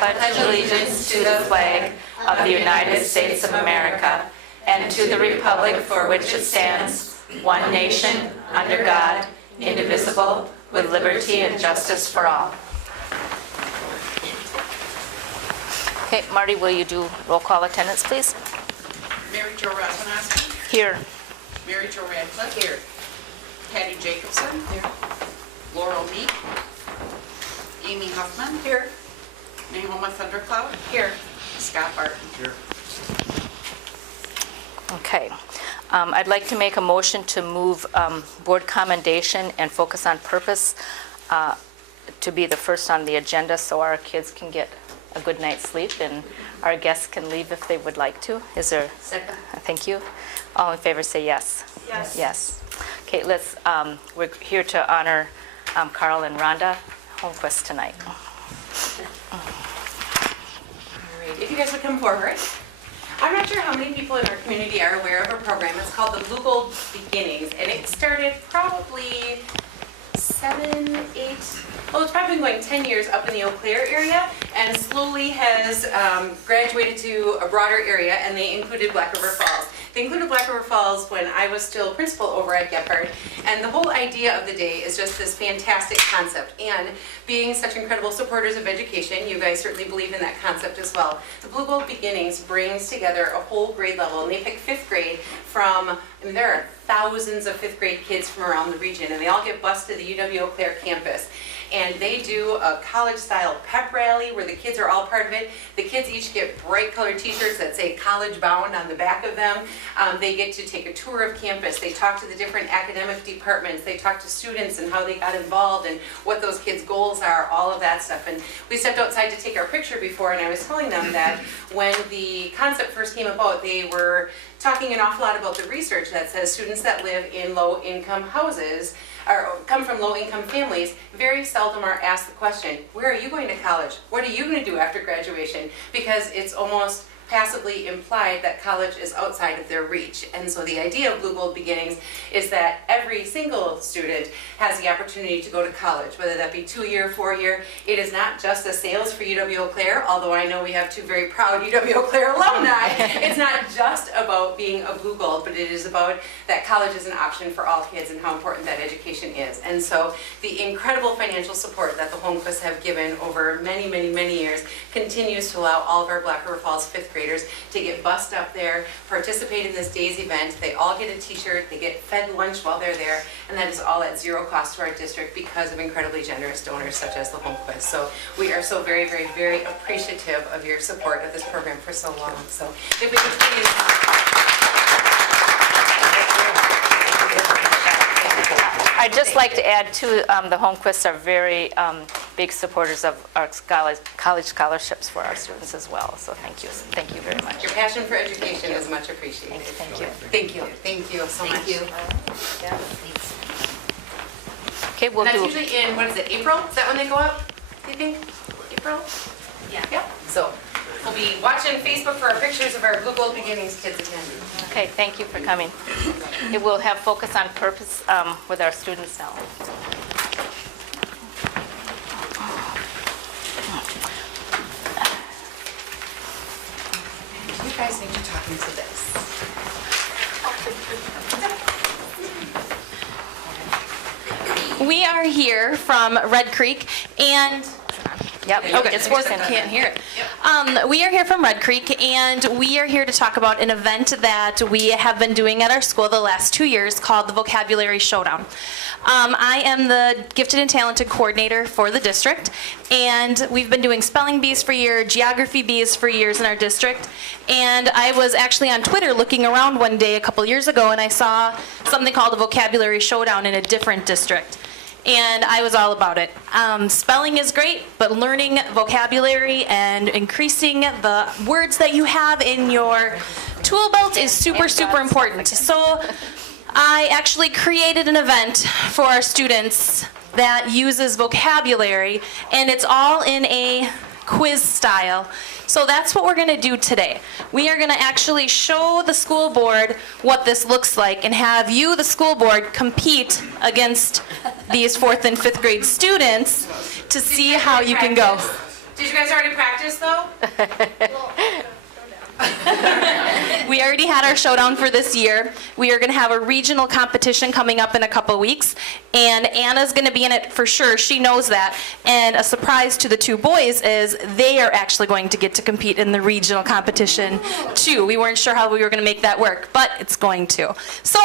pledge allegiance to the flag of the United States of America and to the republic for which it stands, one nation, under God, indivisible, with liberty and justice for all. Okay, Marty, will you do roll call attendance, please? Mary Jo Rasmussen. Here. Mary Jo Radcliffe. Here. Patty Jacobson. Here. Laurel Meek. Amy Huffman. Here. Naoma Thundercloud. Here. Scott Barton. Here. Okay. I'd like to make a motion to move board commendation and focus on purpose to be the first on the agenda so our kids can get a good night's sleep and our guests can leave if they would like to. Is there? Second. Thank you. All in favor say yes. Yes. Yes. Okay, we're here to honor Carl and Rhonda Holmquist tonight. All right, if you guys would come forward. I'm not sure how many people in our community are aware of a program. It's called the Blue Gold Beginnings, and it started probably it's probably been going 10 years up in the Eau Claire area, and slowly has graduated to a broader area, and they included Black River Falls. They included Black River Falls when I was still principal over at Gephardt, and the whole idea of the day is just this fantastic concept. And being such incredible supporters of education, you guys certainly believe in that concept as well. The Blue Gold Beginnings brings together a whole grade level, and they pick 5th grade and there are thousands of 5th grade kids from around the region, and they all get bused to the UW Eau Claire campus. And they do a college-style pep rally where the kids are all part of it. The kids each get bright-colored t-shirts that say college bound on the back of them. They get to take a tour of campus. They talk to the different academic departments. They talk to students and how they got involved and what those kids' goals are, all of that stuff. And we stepped outside to take our picture before, and I was telling them that when the concept first came about, they were talking an awful lot about the research that says students that live in low-income houses or come from low-income families very seldom are asked the question, where are you going to college? What are you going to do after graduation? Because it's almost passively implied that college is outside of their reach. And so the idea of Blue Gold Beginnings is that every single student has the opportunity to go to college, whether that be 2-year, 4-year. It is not just a sales for UW Eau Claire, although I know we have 2 very proud UW Eau Claire alumni. It's not just about being a Blue Gold, but it is about that college is an option for all kids and how important that education is. And so the incredible financial support that the Holmquists have given over many, many, many years continues to allow all of our Black River Falls 5th graders to get bussed up there, participate in this day's event. They all get a t-shirt, they get fed lunch while they're there, and that is all at 0 cost to our district because of incredibly generous donors such as the Holmquist. So we are so very, very, very appreciative of your support of this program for so long. So if we could please... I'd just like to add, too, the Holmquists are very big supporters of our college scholarships for our students as well. So thank you. Thank you very much. Your passion for education is much appreciated. Thank you. Thank you. Thank you so much. Okay, we'll That's do... usually in, what is it, April? Is that when they go up, do you think? April? Yeah. Yep. So we'll be watching Facebook for our pictures of our Blue Gold Beginnings kids again. Okay, thank you for coming. It will have focus on purpose with our students now. You guys need to talk into this. We are here from Red Creek, and Yep, okay, it's just working. can't hear it. We are here from Red Creek, and we are here to talk about an event that we have been doing at our school the last 2 years called the Vocabulary Showdown. I am the Gifted and Talented Coordinator for the district, and we've been doing spelling bees for years, geography bees for years in our district. And I was actually on Twitter looking around one day a couple years ago, and I saw something called a Vocabulary Showdown in a different district. And I was all about it. Spelling is great, but learning vocabulary and increasing the words that you have in your tool belt is super, super important. So I actually created an event for our students that uses vocabulary, and it's all in a quiz style. So that's what we're going to do today. We are going to actually show the school board what this looks like and have you, the school board, compete against these 4th and 5th grade students to see how you can go. Did you guys already practice though? We already had our showdown for this year. We are going to have a regional competition coming up in a couple weeks, and Anna's going to be in it for sure. She knows that. And a surprise to the two boys is they are actually going to get to compete in the regional competition too. We weren't sure how we were going to make that work, but it's going to. So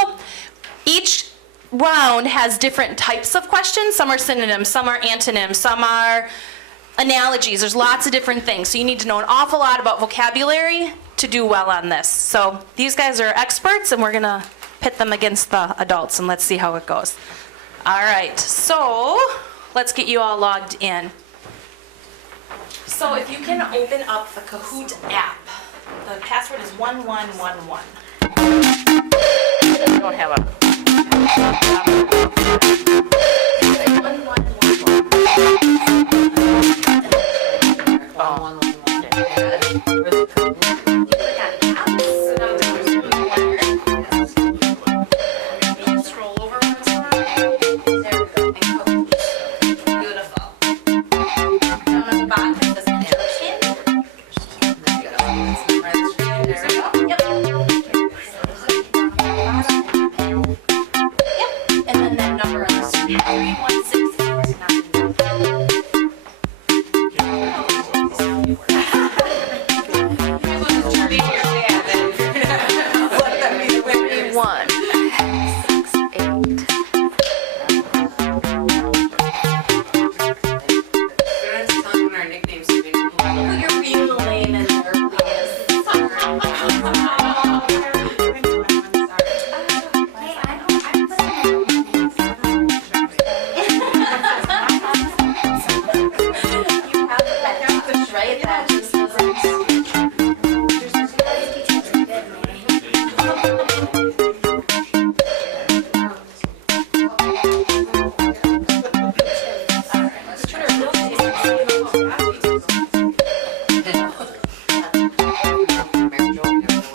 each round has different types of questions. Some are synonyms, some are antonyms, some are analogies. There's lots of different things. So you need to know an awful lot about vocabulary to do well on this. So these guys are experts, and we're going to pit them against the adults, and let's see how it goes. All right, so let's get you all logged in. So if you can open up the Kahoot app. The password is 1111. I don't have a... 1111. Scroll over once more. There we go. And Kahoot. Beautiful. Down on the bottom it says Action. There we go. There we go. Yep. Yep. And then that number on the screen. 31669.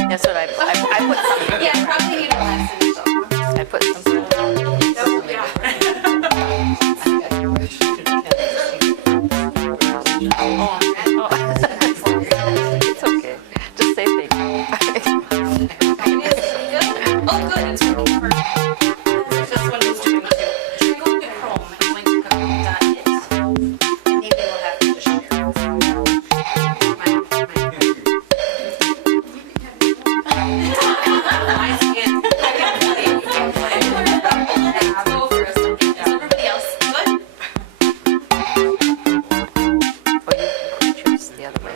That's what I put something. Yeah, probably need a lesson. I put something. It's okay. Just say things. Oh, good. It's working perfect. That's what it's doing too. Should we go to Chrome and link to Kahoot.it? Maybe we'll have to just share. Go for a second. Is everybody else good? Or you can choose the other way.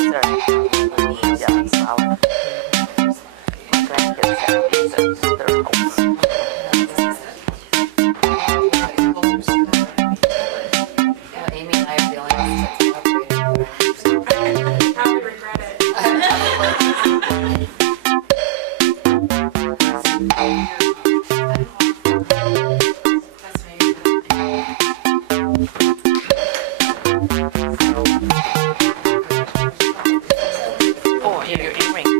These are, yeah, solid. My grandkids have these at their homes. Amy and I are the only ones that's operating. Probably regret it. Oh, your earring.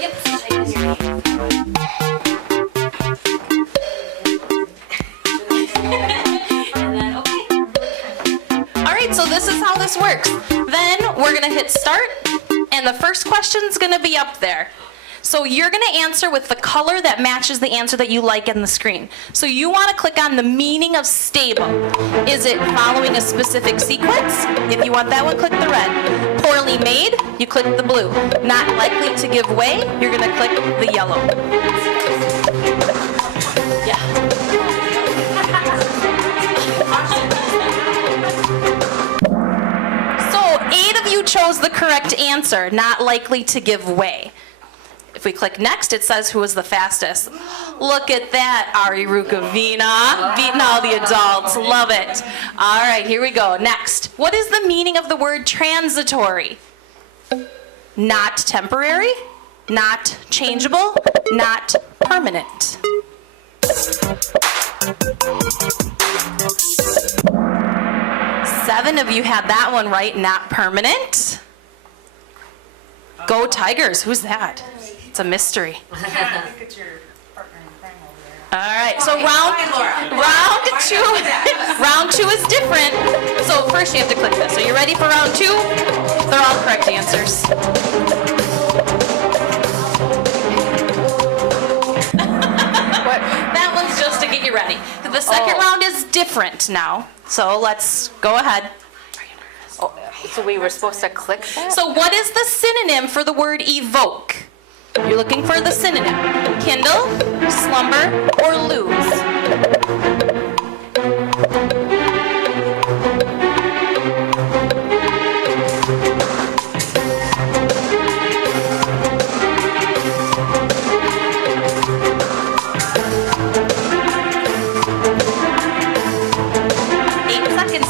Yep, so type in your name. And then, okay. All right, so this is how this works. Then we're gonna hit start, and the first question's gonna be up there. So you're going to answer with the color that matches the answer that you like in the screen. So you want to click on the meaning of stable. Is it following a specific sequence? If you want that one, click the red. Poorly made, you click the blue. Not likely to give way, you're going to click the yellow. Yeah. So 8 of you chose the correct answer, not likely to give way. If we click next, it says who was the fastest. Look at that, Ari Rukavina, beating all the adults. Love it. All right, here we go. Next, what is the meaning of the word transitory? Not temporary, not changeable, not permanent. 7 of you had that one right, not permanent. Go Tigers, who's that? It's a mystery. I think it's your partner in crime over there. All right, so round two is different. So first you have to click this. So you ready for round 2? They're all correct answers. That one's just to get you ready. The second round is different now. So let's go ahead. Oh, so we were supposed to click that? So what is the synonym for the word evoke? You're looking for the synonym. Kindle, slumber, or lose.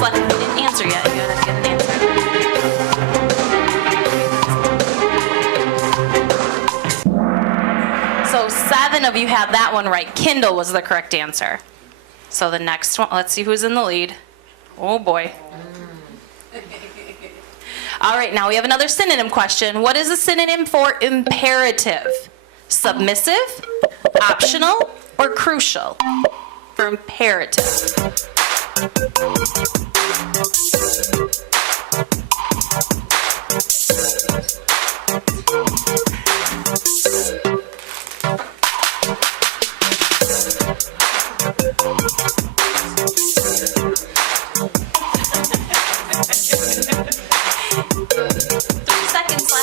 Left. If you didn't answer yet, you gotta get an answer. So 7 of you had that one right. Kindle was the correct answer. So the next one, let's see who's in the lead. Oh boy. All right, now we have another synonym question. What is a synonym for imperative? Submissive, optional, or crucial? For imperative.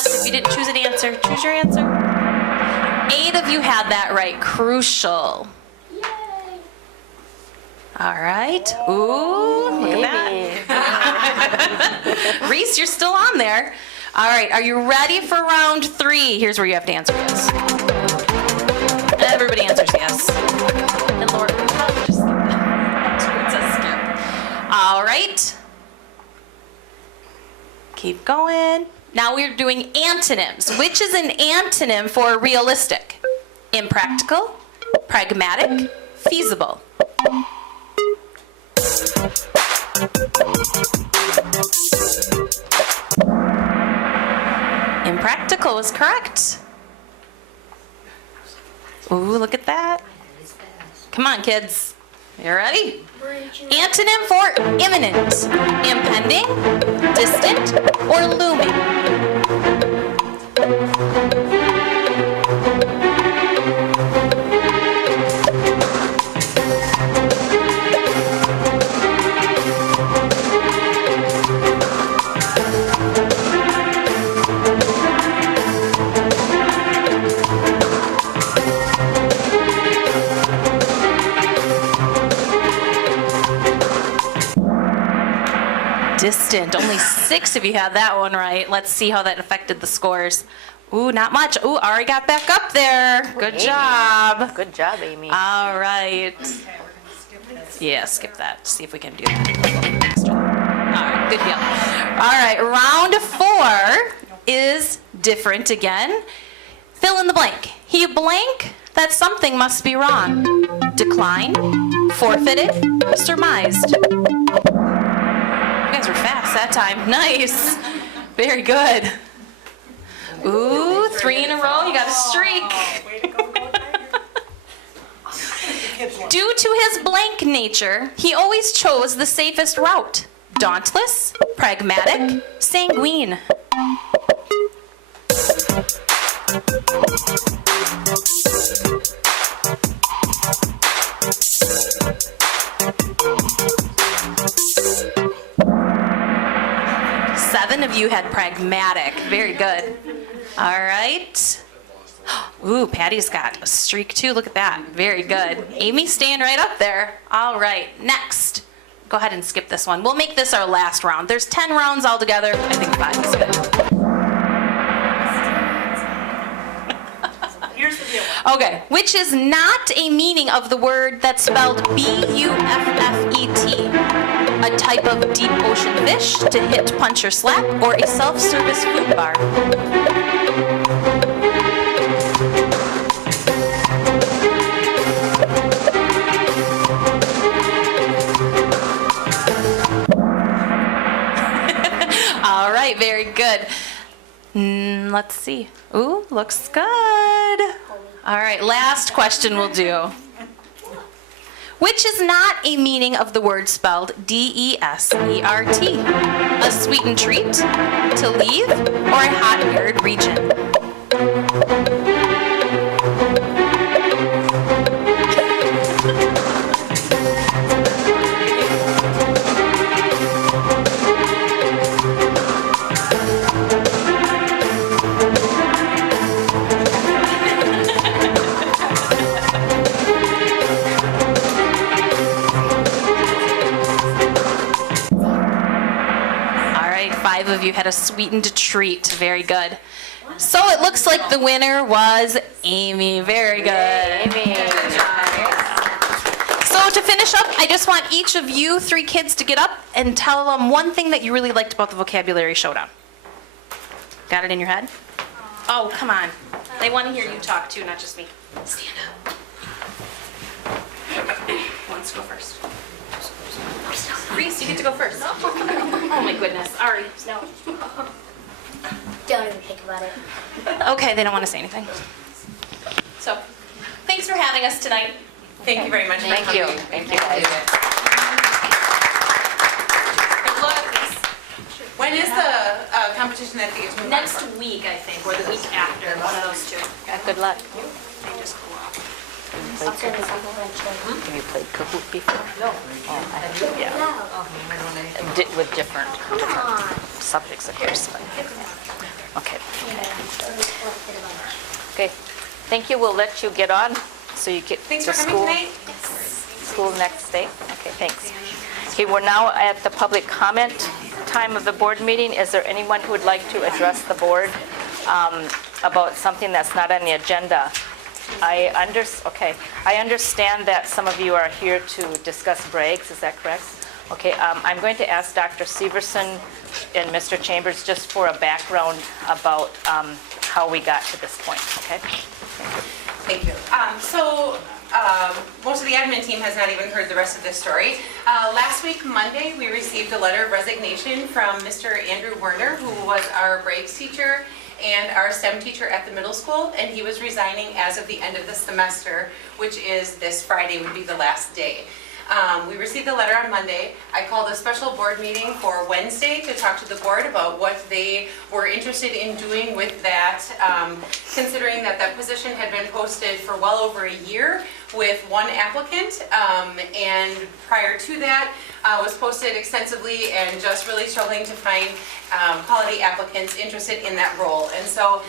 If you didn't choose an answer, choose your answer. 8 of you had that right. Crucial. Yay. All right. Ooh, look at that. Reese, you're still on there. All right. Are you ready for round 3? Here's where you have to answer yes. Everybody answers yes. And Laura, we'll probably just skip that. It says skip. All right. Keep going. Now we're doing antonyms. Which is an antonym for realistic? Impractical, pragmatic, feasible. Impractical is correct. Ooh, look at that. Come on, kids. You ready? Antonym for imminent, impending, distant, or looming. Distant. Only 6 of you had that one right. Let's see how that affected the scores. Ooh, not much. Ooh, Ari got back up there. Good job. Good job, Amy. All right. Okay, we're gonna skip this. Yeah, skip that. See if we can do that. All right, good deal. All right, round 4 is different again. Fill in the blank. He blank that something must be wrong. Decline, forfeited, surmised. You guys were fast that time. Nice. Very good. Ooh, 3 in a row. You got a streak. Way to go, go Tiger. Due to his blank nature, he always chose the safest route. Dauntless, pragmatic, sanguine. of you had pragmatic. Very good. All right. Ooh, Patty's got a streak too. Look at that. Very good. Amy's staying right up there. All right, next. Go ahead and skip this one. We'll make this our last round. There's 10 rounds altogether. I think 5 is good. Here's the deal. Okay, which is not a meaning of the word that's spelled B-U-F-F-E-T. A type of deep ocean fish to hit, punch, or slap, or a self-service food bar. All right, very good. Let's see. Ooh, looks good. All right, last question we'll do. Which is not a meaning of the word spelled D-E-S-E-R-T. A sweetened treat, to leave, or a hot, arid region. Five of you had a sweetened treat. Very good. So it looks like the winner was Amy. Very good. Amy. So to finish up, I just want each of you 3 kids to get up and tell them one thing that you really liked about the vocabulary showdown. Got it in your head? Oh, come on. They want to hear you talk too, not just me. Stand up. Who wants to go first? Reese, you get to go first. Oh my goodness. Ari. No. Don't even think about it. Okay, they don't want to say anything. So, thanks for having us tonight. Thank you very much. Thank you. Thank you, guys. Good luck. When is the competition that they get to move on Next from? week, I think, or the week after, one of those two. Good luck. They just go off. I'll send this people eventually. Have you played Kahoot before? No. Yeah. No. With different Come on. subjects, of course. But, okay. Okay. Thank you. We'll let you get on so you get Thanks to for coming school. tonight. School next day. Okay, thanks. Okay, we're now at the public comment time of the board meeting. Is there anyone who would like to address the board about something that's not on the agenda? I understand that some of you are here to discuss breaks. Is that correct? Okay, I'm going to ask Dr. Severson and Mr. Chambers just for a background about how we got to this point, okay? Thank you. Most of the admin team has not even heard the rest of this story. Last week, Monday, we received a letter of resignation from Mr. Andrew Werner, who was our breaks teacher and our STEM teacher at the middle school, and he was resigning as of the end of the semester, which is this Friday would be the last day. We received the letter on Monday. I called a special board meeting for Wednesday to talk to the board about what they were interested in doing with that, considering that that position had been posted for well over a year with one applicant, and prior to that was posted extensively and just really struggling to find quality applicants interested in that role. And so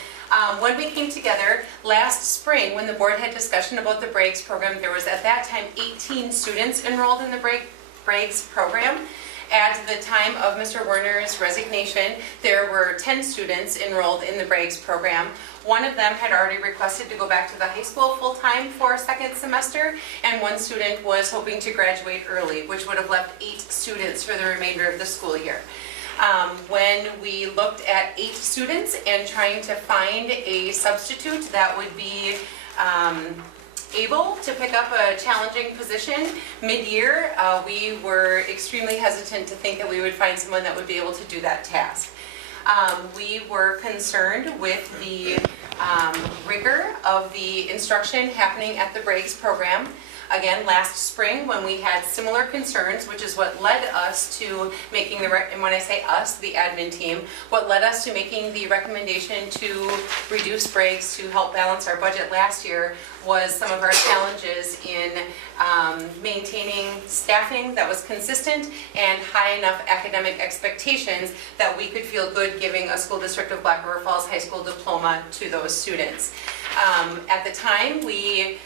when we came together last spring, when the board had discussion about the breaks program, there was at that time 18 students enrolled in the breaks program. At the time of Mr. Werner's resignation, there were 10 students enrolled in the breaks program. One of them had already requested to go back to the high school full-time for a second semester, and one student was hoping to graduate early, which would have left 8 students for the remainder of the school year. When we looked at 8 students and trying to find a substitute that would be able to pick up a challenging position mid-year, we were extremely hesitant to think that we would find someone that would be able to do that task. We were concerned with the rigor of the instruction happening at the breaks program. again, last spring when we had similar concerns, which is what led us to making and when I say us, the admin team, what led us to making the recommendation to reduce breaks to help balance our budget last year was some of our challenges in maintaining staffing that was consistent and high enough academic expectations that we could feel good giving a school district of Black River Falls high school diploma to those students. At the time, we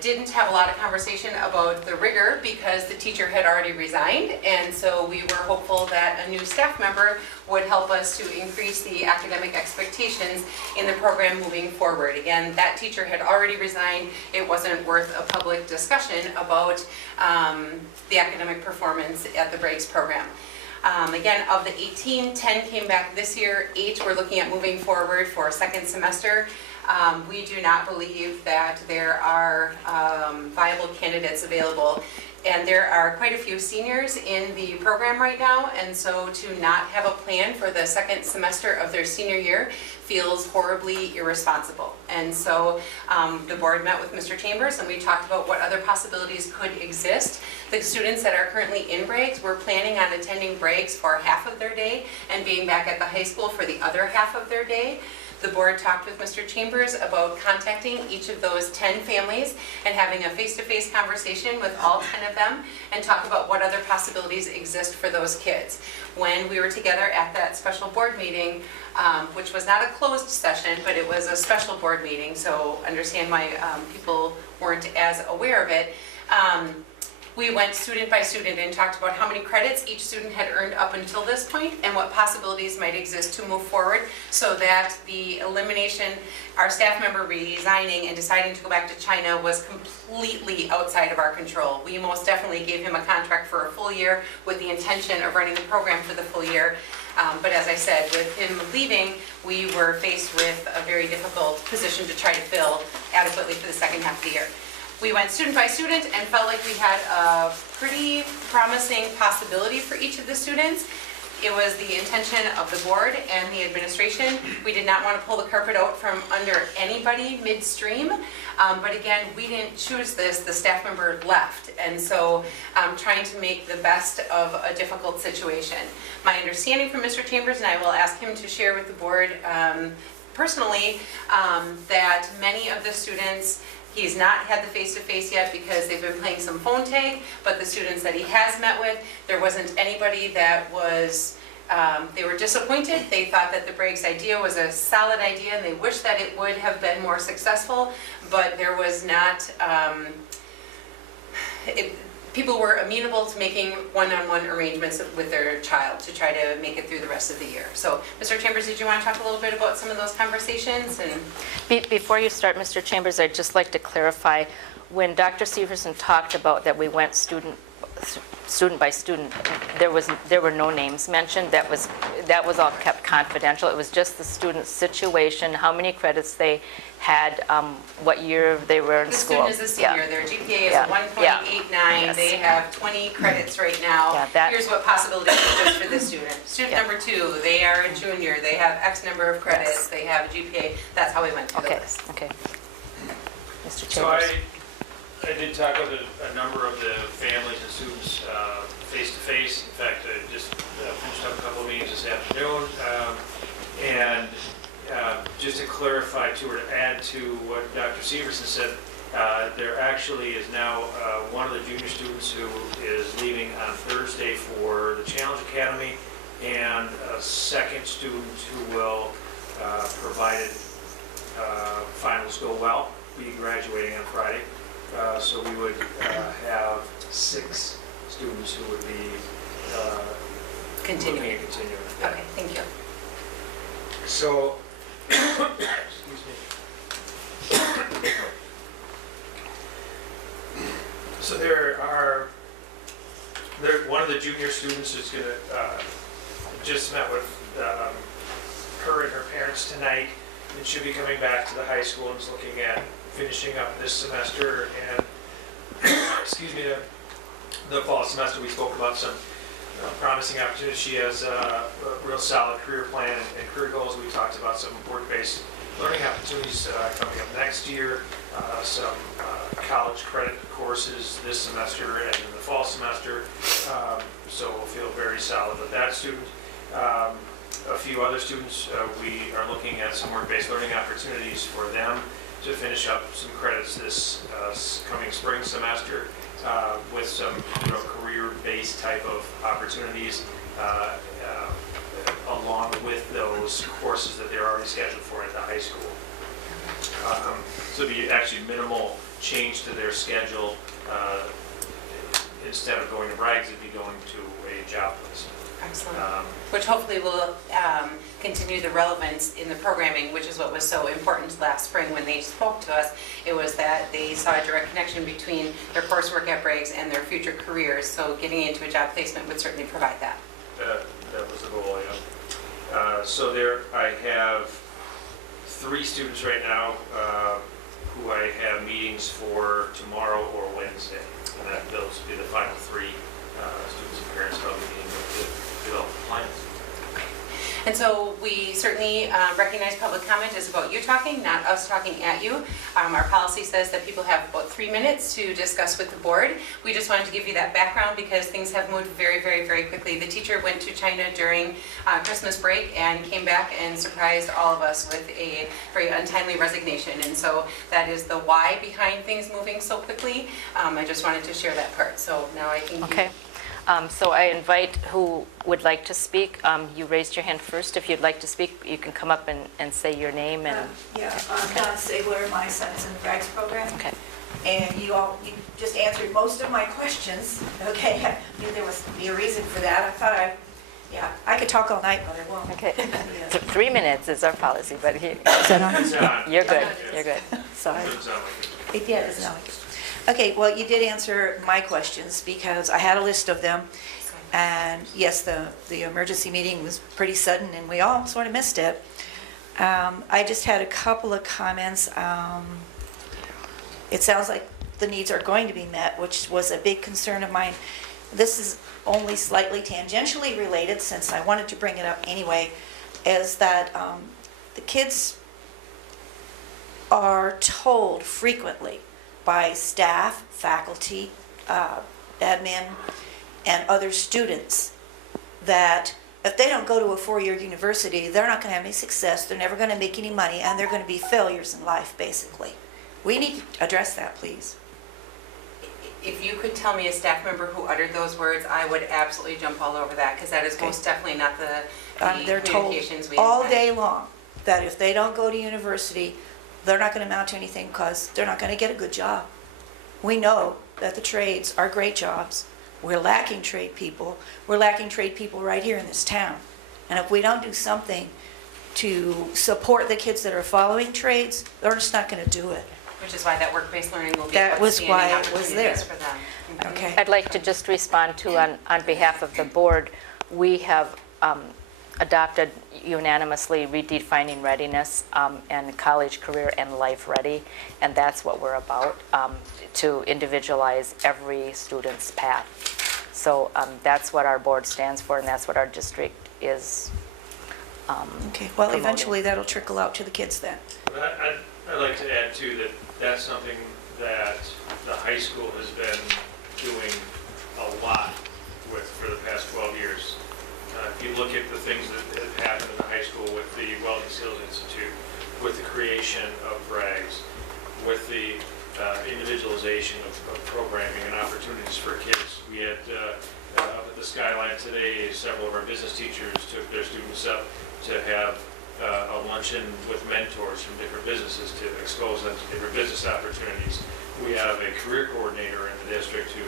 didn't have a lot of conversation about the rigor because the teacher had already resigned, and so we were hopeful that a new staff member would help us to increase the academic expectations in the program moving forward. Again, that teacher had already resigned. It wasn't worth a public discussion about the academic performance at the Breaks program. Again, of the 18, 10 came back this year, 8 we're looking at moving forward for a second semester. We do not believe that there are viable candidates available. And there are quite a few seniors in the program right now, and so to not have a plan for the second semester of their senior year feels horribly irresponsible. And so the board met with Mr. Chambers and we talked about what other possibilities could exist. The students that are currently in breaks, we're planning on attending breaks for half of their day and being back at the high school for the other half of their day. The board talked with Mr. Chambers about contacting each of those 10 families and having a face-to-face conversation with all 10 of them and talk about what other possibilities exist for those kids. When we were together at that special board meeting, which was not a closed session, but it was a special board meeting, so understand why people weren't as aware of it. We went student by student and talked about how many credits each student had earned up until this point and what possibilities might exist to move forward so that the elimination, our staff member resigning and deciding to go back to China was completely outside of our control. We most definitely gave him a contract for a full year with the intention of running the program for the full year. But as I said, with him leaving, we were faced with a very difficult position to try to fill adequately for the second half of the year. We went student by student and felt like we had a pretty promising possibility for each of the students. It was the intention of the board and the administration. We did not want to pull the carpet out from under anybody midstream. But again, we didn't choose this, the staff member left. And so trying to make the best of a difficult situation. My understanding from Mr. Chambers, and I will ask him to share with the board personally, that many of the students, he's not had the face-to-face yet because they've been playing some phone tag, but the students that he has met with, there wasn't anybody that was, they were disappointed. They thought that the Breaks idea was a solid idea and they wish that it would have been more successful, but there was not, people were amenable to making one-on-one arrangements with their child to try to make it through the rest of the year. So, Mr. Chambers, did you want to talk a little bit about some of those conversations? And Before you start, Mr. Chambers, I'd just like to clarify, when Dr. Severson talked about that we went student by student, there were no names mentioned. That was all kept confidential. It was just the student's situation, how many credits they had, what year they were in the school. student is a senior. Yeah. Their GPA is Yeah. 1.89. Yes. They have 20 credits right now. Yeah, Here's what possibilities exist for this student. Student number 2, they are a junior. They have X number of credits. Yes. They have a GPA. That's how we went through the Okay, list. okay. Mr. So Chambers. I did talk with a number of the families and students face-to-face. In fact, I just finished up a couple of meetings this afternoon. And just to clarify too, or to add to what Dr. Severson said, there actually is now one of the junior students who is leaving on Thursday for the Challenge Academy, and a second student who will, provided finals go well, be graduating on Friday. So we would have 6 students who would be Continuing. looking at continuing. Okay, thank you. So, excuse me. So one of the junior students is going to, just met with her and her parents tonight, and should be coming back to the high school and is looking at finishing up this semester and, excuse me, the fall semester. We spoke about some promising opportunities. She has a real solid career plan and career goals. We talked about some work-based learning opportunities coming up next year, some college credit courses this semester and in the fall semester. So we'll feel very solid with that student. A few other students, we are looking at some work-based learning opportunities for them to finish up some credits this coming spring semester with some career-based type of opportunities along with those courses that they're already scheduled for at the high school. So it'd be actually minimal change to their schedule. Instead of going to Bragg's, it'd be going to a job placement. Excellent. Which hopefully will continue the relevance in the programming, which is what was so important last spring when they spoke to us. It was that they saw a direct connection between their coursework at Bragg's and their future careers. So getting into a job placement would certainly provide that. That was the goal, yeah. So there, I have 3 students right now who I have meetings for tomorrow or Wednesday. And those will be the final 3 students and parents I'll be meeting with to develop plans. And so we certainly recognize public comment is about you talking, not us talking at you. Our policy says that people have about 3 minutes to discuss with the board. We just wanted to give you that background because things have moved very, very, very quickly. The teacher went to China during Christmas break and came back and surprised all of us with a very untimely resignation. And so that is the why behind things moving so quickly. I just wanted to share that part. So now I think Okay. So I invite who would like to speak. You raised your hand first. If you'd like to speak, you can come up and say your name and. Yeah, I'm Don Sigler, my son's in the Bragg's program. Okay. And you just answered most of my questions, okay? I knew there must be a reason for that. I thought I could talk all night, but I won't. Okay. Yeah. 3 minutes is our policy, but here, Is that on? It's on. you're good, you're good. Sorry. Doesn't sound like it. Yeah, it doesn't sound like it. Okay, well, you did answer my questions because I had a list of them. And yes, the emergency meeting was pretty sudden and we all sort of missed it. I just had a couple of comments. It sounds like the needs are going to be met, which was a big concern of mine. This is only slightly tangentially related, since I wanted to bring it up anyway, is that the kids are told frequently by staff, faculty, admin, and other students that if they don't go to a 4-year university, they're not going to have any success, they're never going to make any money, and they're going to be failures in life, basically. We need to address that, please. if you could tell me a staff member who uttered those words, I would absolutely jump all over that, because that is most definitely not the They're told communications we all intend. day long that if they don't go to university, they're not going to amount to anything because they're not going to get a good job. We know that the trades are great jobs. We're lacking trade people. We're lacking trade people right here in this town. And if we don't do something to support the kids that are following trades, they're just not going to do it. Which is why that work-based learning will be That was why outstanding it was there. opportunities for them. Mhm. Okay? I'd like to just respond to, on behalf of the board, we have adopted unanimously redefining readiness and college, career, and life ready, and that's what we're about, to individualize every student's path. So that's what our board stands for, and that's what our district is. Okay, well, promoting. eventually that'll trickle out to the kids then. But I'd like to add too that that's something that the high school has been doing a lot with for the past 12 years. If you look at the things that have happened in the high school with the Welding Skills Institute, with the creation of BRAGs, with the individualization of programming and opportunities for kids. We had up at the Skyline today, several of our business teachers took their students up to have a luncheon with mentors from different businesses to expose them to different business opportunities. We have a career coordinator in the district who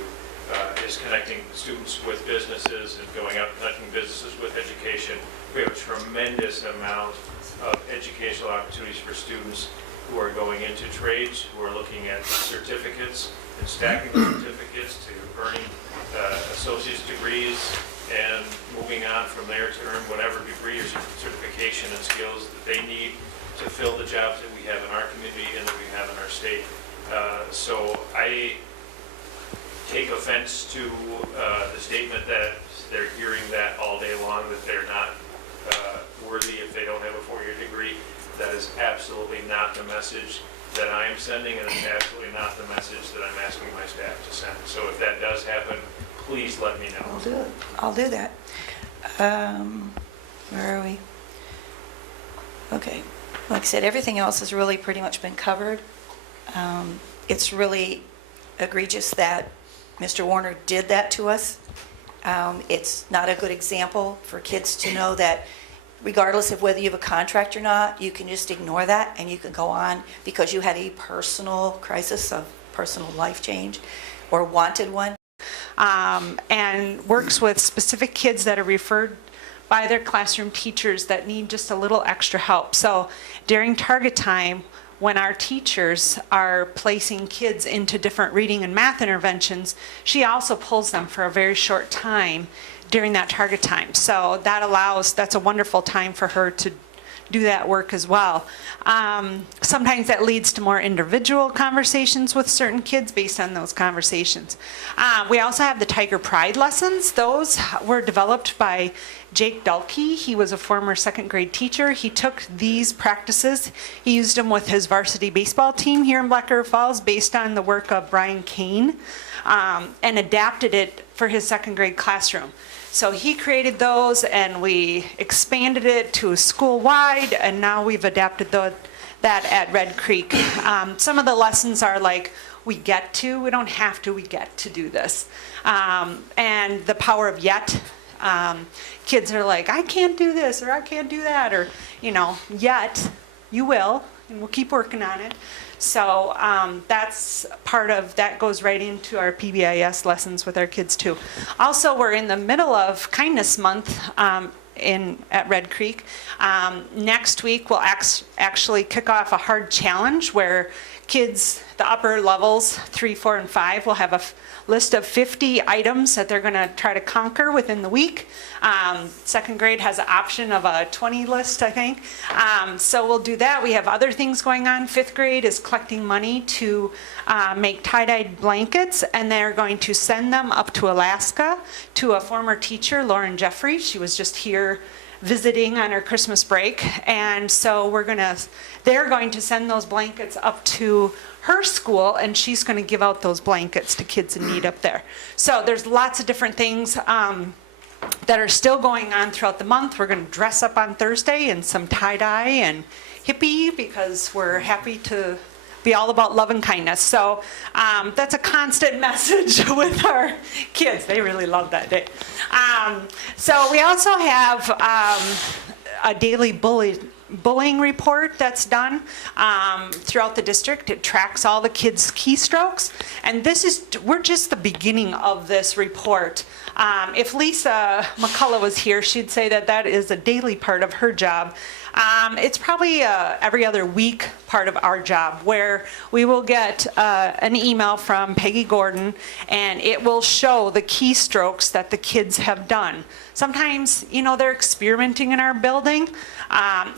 is connecting students with businesses and going out and connecting businesses with education. We have a tremendous amount of educational opportunities for students who are going into trades, who are looking at certificates and stacking certificates to earning associate's degrees and moving on from there to earn whatever degree or certification and skills that they need to fill the jobs that we have in our community and that we have in our state. So I take offense to the statement that they're hearing that all day long, that they're not worthy if they don't have a 4-year degree. That is absolutely not the message that I am sending, and it's absolutely not the message that I'm asking my staff to send. So if that does happen, please let me know. I'll do it. I'll do that. Where are we? Okay. Like I said, everything else has really pretty much been covered. It's really egregious that Mr. Warner did that to us. It's not a good example for kids to know that regardless of whether you have a contract or not, you can just ignore that and you can go on because you had a personal crisis of personal life change or wanted one. And works with specific kids that are referred by their classroom teachers that need just a little extra help. So during target time, when our teachers are placing kids into different reading and math interventions, she also pulls them for a very short time during that target time. So that's a wonderful time for her to do that work as well. Sometimes that leads to more individual conversations with certain kids based on those conversations. We also have the Tiger Pride lessons. Those were developed by Jake Dulkey. He was a former second grade teacher. He took these practices, he used them with his varsity baseball team here in Black River Falls based on the work of Brian Kane, and adapted it for his second grade classroom. So he created those and we expanded it to school-wide, and now we've adapted that at Red Creek. Some of the lessons are like, we don't have to, we get to do this. And the power of yet. Kids are like, I can't do this or I can't do that, or, yet you will, and we'll keep working on it. So that's part of, that goes right into our PBIS lessons with our kids too. Also, we're in the middle of Kindness Month at Red Creek. Next week, we'll actually kick off a hard challenge where kids, the upper levels, 3, 4, and 5, will have a list of 50 items that they're going to try to conquer within the week. Second grade has an option of a 20 list, I think. So we'll do that. We have other things going on. Fifth grade is collecting money to make tie-dyed blankets, and they're going to send them up to Alaska to a former teacher, Lauren Jeffrey. She was just here visiting on her Christmas break, and so they're going to send those blankets up to her school, and she's going to give out those blankets to kids in need up there. So there's lots of different things that are still going on throughout the month. We're going to dress up on Thursday in some tie-dye and hippie because we're happy to be all about love and kindness. So that's a constant message with our kids. They really love that day. So we also have a daily bullying report that's done throughout the district. It tracks all the kids' keystrokes, and we're just the beginning of this report. If Lisa McCullough was here, she'd say that is a daily part of her job. It's probably every other week part of our job, where we will get an email from Peggy Gordon, and it will show the keystrokes that the kids have done. Sometimes, they're experimenting in our building.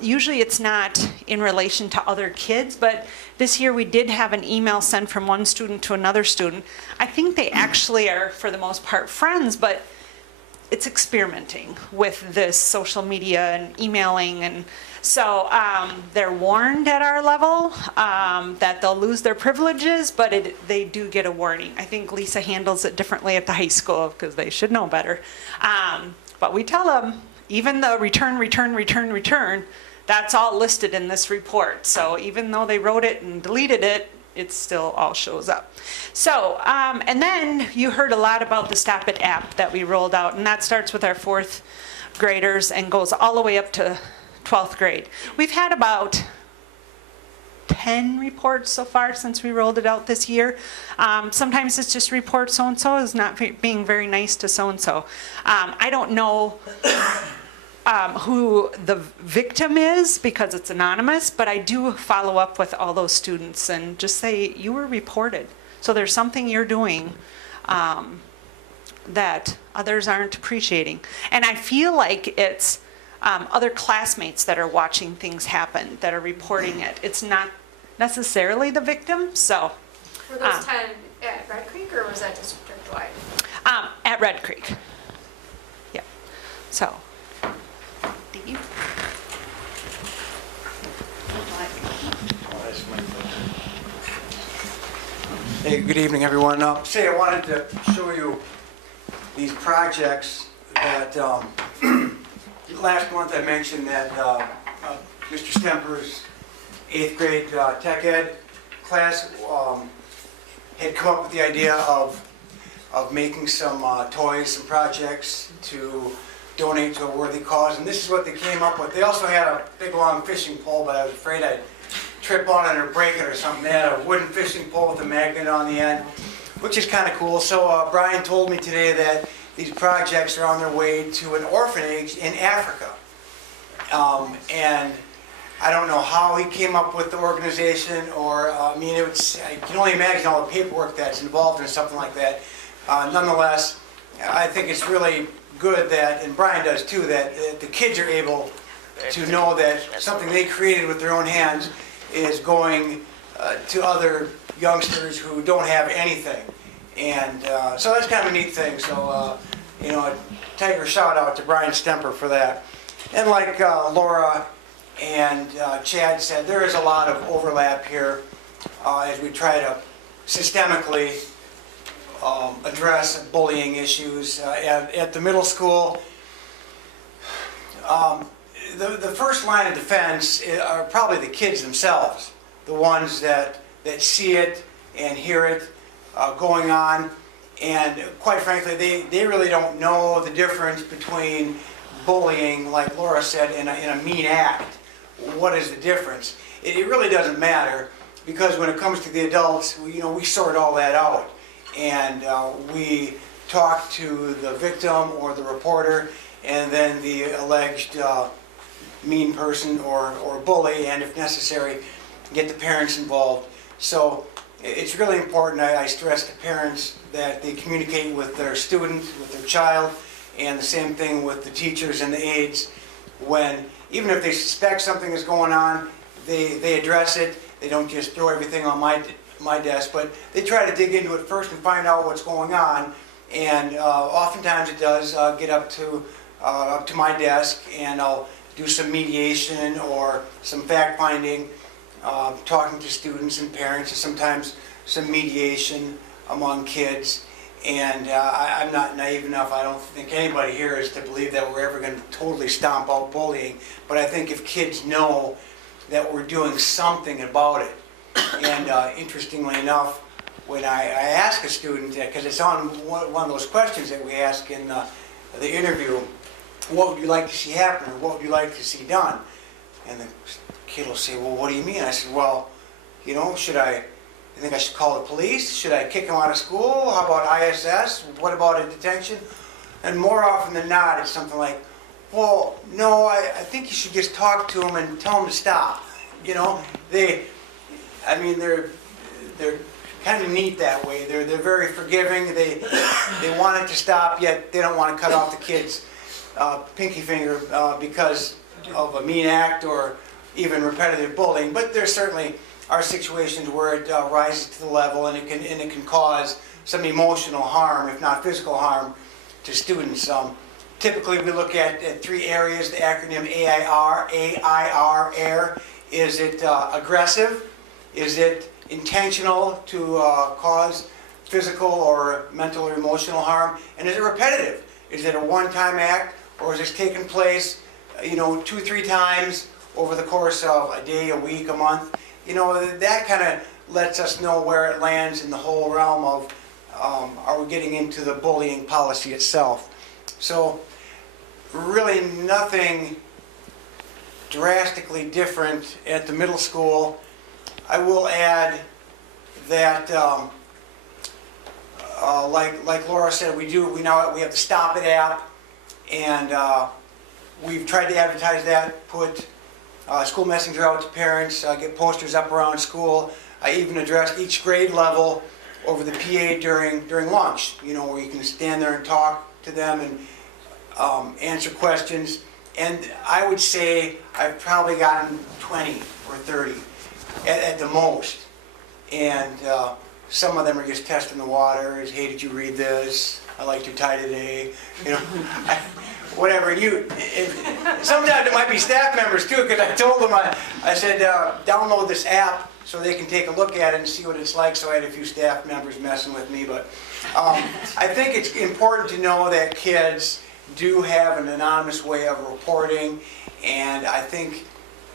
Usually it's not in relation to other kids, but this year we did have an email sent from one student to another student. I think they actually are, for the most part, friends, but it's experimenting with this social media and emailing, and so they're warned at our level that they'll lose their privileges, but they do get a warning. I think Lisa handles it differently at the high school because they should know better. But we tell them, even the return, that's all listed in this report. So even though they wrote it and deleted it, it still all shows up. So, and then you heard a lot about the Stop It app that we rolled out, and that starts with our 4th graders and goes all the way up to 12th grade. We've had about 10 reports so far since we rolled it out this year. Sometimes it's just report so-and-so is not being very nice to so-and-so. I don't know who the victim is because it's anonymous, but I do follow up with all those students and just say, you were reported. So there's something you're doing that others aren't appreciating. And I feel like it's other classmates that are watching things happen, that are reporting it. It's not necessarily the victim, so. Were those 10 at Red Creek, or was that district-wide? At Red Creek. Yeah. So. Hey, good evening, everyone. I wanted to show you these projects that last month I mentioned that Mr. Stemper's 8th grade tech ed class had come up with the idea of making some toys, some projects to donate to a worthy cause, and this is what they came up with. They also had a big long fishing pole, but I was afraid I'd trip on it or break it or something. They had a wooden fishing pole with a magnet on the end, which is kind of cool. So Brian told me today that these projects are on their way to an orphanage in Africa. And I don't know how he came up with the organization, or, I can only imagine all the paperwork that's involved in something like that. Nonetheless, I think it's really good that, and Brian does too, that the kids are able to know that something they created with their own hands is going to other youngsters who don't have anything. And so that's kind of a neat thing. So, tiger shout out to Brian Stemper for that. And like Laura and Chad said, there is a lot of overlap here as we try to systemically address bullying issues at the middle school. The first line of defense are probably the kids themselves, the ones that see it and hear it going on. And quite frankly, they really don't know the difference between bullying, like Laura said, in a mean act. What is the difference? It really doesn't matter, because when it comes to the adults, we sort all that out. And we talk to the victim or the reporter, and then the alleged mean person or bully, and if necessary, get the parents involved. So it's really important, I stress to parents, that they communicate with their student, with their child, and the same thing with the teachers and the aides. Even if they suspect something is going on, they address it. They don't just throw everything on my desk, but they try to dig into it first and find out what's going on. And oftentimes it does get up to my desk, and I'll do some mediation or some fact-finding, talking to students and parents, and sometimes some mediation among kids. And I'm not naive enough, I don't think anybody here is to believe that we're ever going to totally stomp out bullying. But I think if kids know that we're doing something about it, and interestingly enough, when I ask a student, because it's on one of those questions that we ask in the interview, what would you like to see happen, or what would you like to see done? And the kid will say, well, what do you mean? I said, well, you think I should call the police? Should I kick him out of school? How about ISS? What about a detention? And more often than not, it's something like, well, no, I think you should just talk to him and tell him to stop. They're kind of neat that way. They're very forgiving. They want it to stop, yet they don't want to cut off the kid's pinky finger because of a mean act or even repetitive bullying. But there certainly are situations where it rises to the level, and it can cause some emotional harm, if not physical harm, to students. Typically, we look at 3 areas. The acronym AIR. AIR. Is it aggressive? Is it intentional to cause physical or mental or emotional harm? And is it repetitive? Is it a one-time act, or is this taking place, 2-3 times over the course of a day, a week, a month? That kind of lets us know where it lands in the whole realm of are we getting into the bullying policy itself. So really nothing drastically different at the middle school. I will add that, like Laura said, we have the Stop It app, and we've tried to advertise that, put school messenger out to parents, get posters up around school. I even addressed each grade level over the PA during lunch, where you can stand there and talk to them and answer questions. And I would say I've probably gotten 20 or 30 at the most. And some of them are just testing the waters. Hey, did you read this? I liked your tie today. whatever, sometimes it might be staff members too, because I told them, I said, download this app so they can take a look at it and see what it's like, so I had a few staff members messing with me, but I think it's important to know that kids do have an anonymous way of reporting, and I think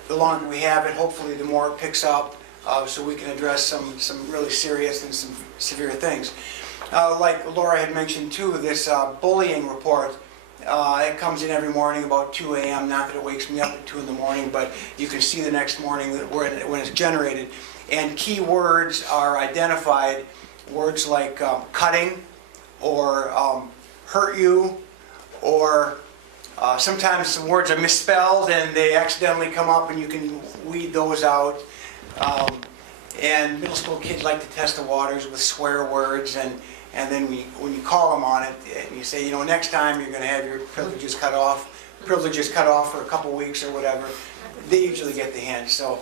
the longer we have it, hopefully the more it picks up, so we can address some really serious and some severe things. Like Laura had mentioned too, this bullying report, it comes in every morning about 2 a.m. Not that it wakes me up at 2 in the morning, but you can see the next morning when it's generated. And key words are identified, words like cutting or hurt you, or sometimes some words are misspelled and they accidentally come up and you can weed those out. And middle school kids like to test the waters with swear words, and then when you call them on it, and you say, next time you're going to have your privileges cut off for a couple weeks or whatever, they usually get the hint. So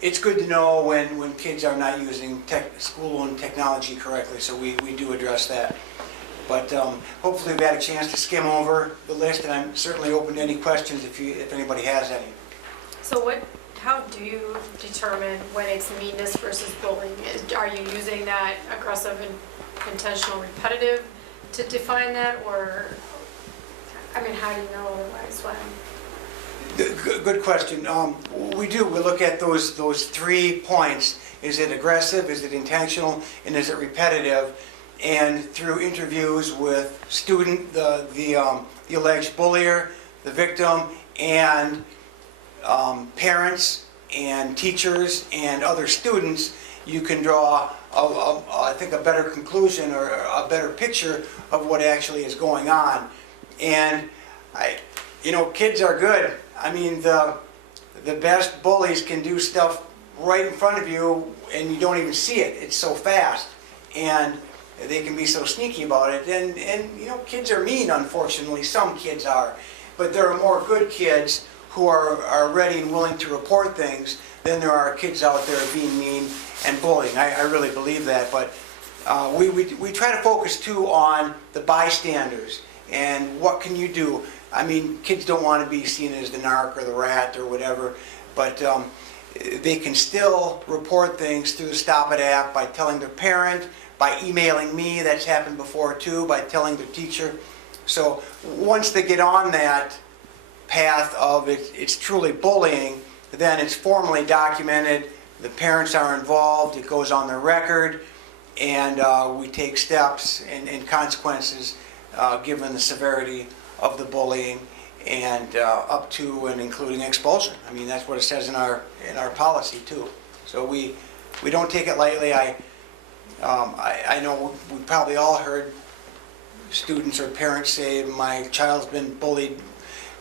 it's good to know when kids are not using school-owned technology correctly, so we do address that. But hopefully we've had a chance to skim over the list, and I'm certainly open to any questions if anybody has any. So how do you determine when it's meanness versus bullying? Are you using that aggressive and intentional repetitive to define that, or, how do you know otherwise when? Good question. We look at those 3 points. Is it aggressive, is it intentional, and is it repetitive? And through interviews with the alleged bullier, the victim, and parents and teachers and other students, you can draw, I think, a better conclusion or a better picture of what actually is going on. And kids are good. I mean, the best bullies can do stuff right in front of you and you don't even see it. It's so fast. And they can be so sneaky about it. And kids are mean, unfortunately. Some kids are. But there are more good kids who are ready and willing to report things than there are kids out there being mean and bullying. I really believe that. But we try to focus too on the bystanders and what can you do. I mean, kids don't want to be seen as the narc or the rat or whatever, but they can still report things through the Stop It app by telling their parent, by emailing me. That's happened before too, by telling their teacher. So once they get on that path of it's truly bullying, then it's formally documented, the parents are involved, it goes on their record, and we take steps and consequences given the severity of the bullying, and up to and including expulsion. I mean, that's what it says in our policy too. So we don't take it lightly. I know we probably all heard students or parents say, my child's been bullied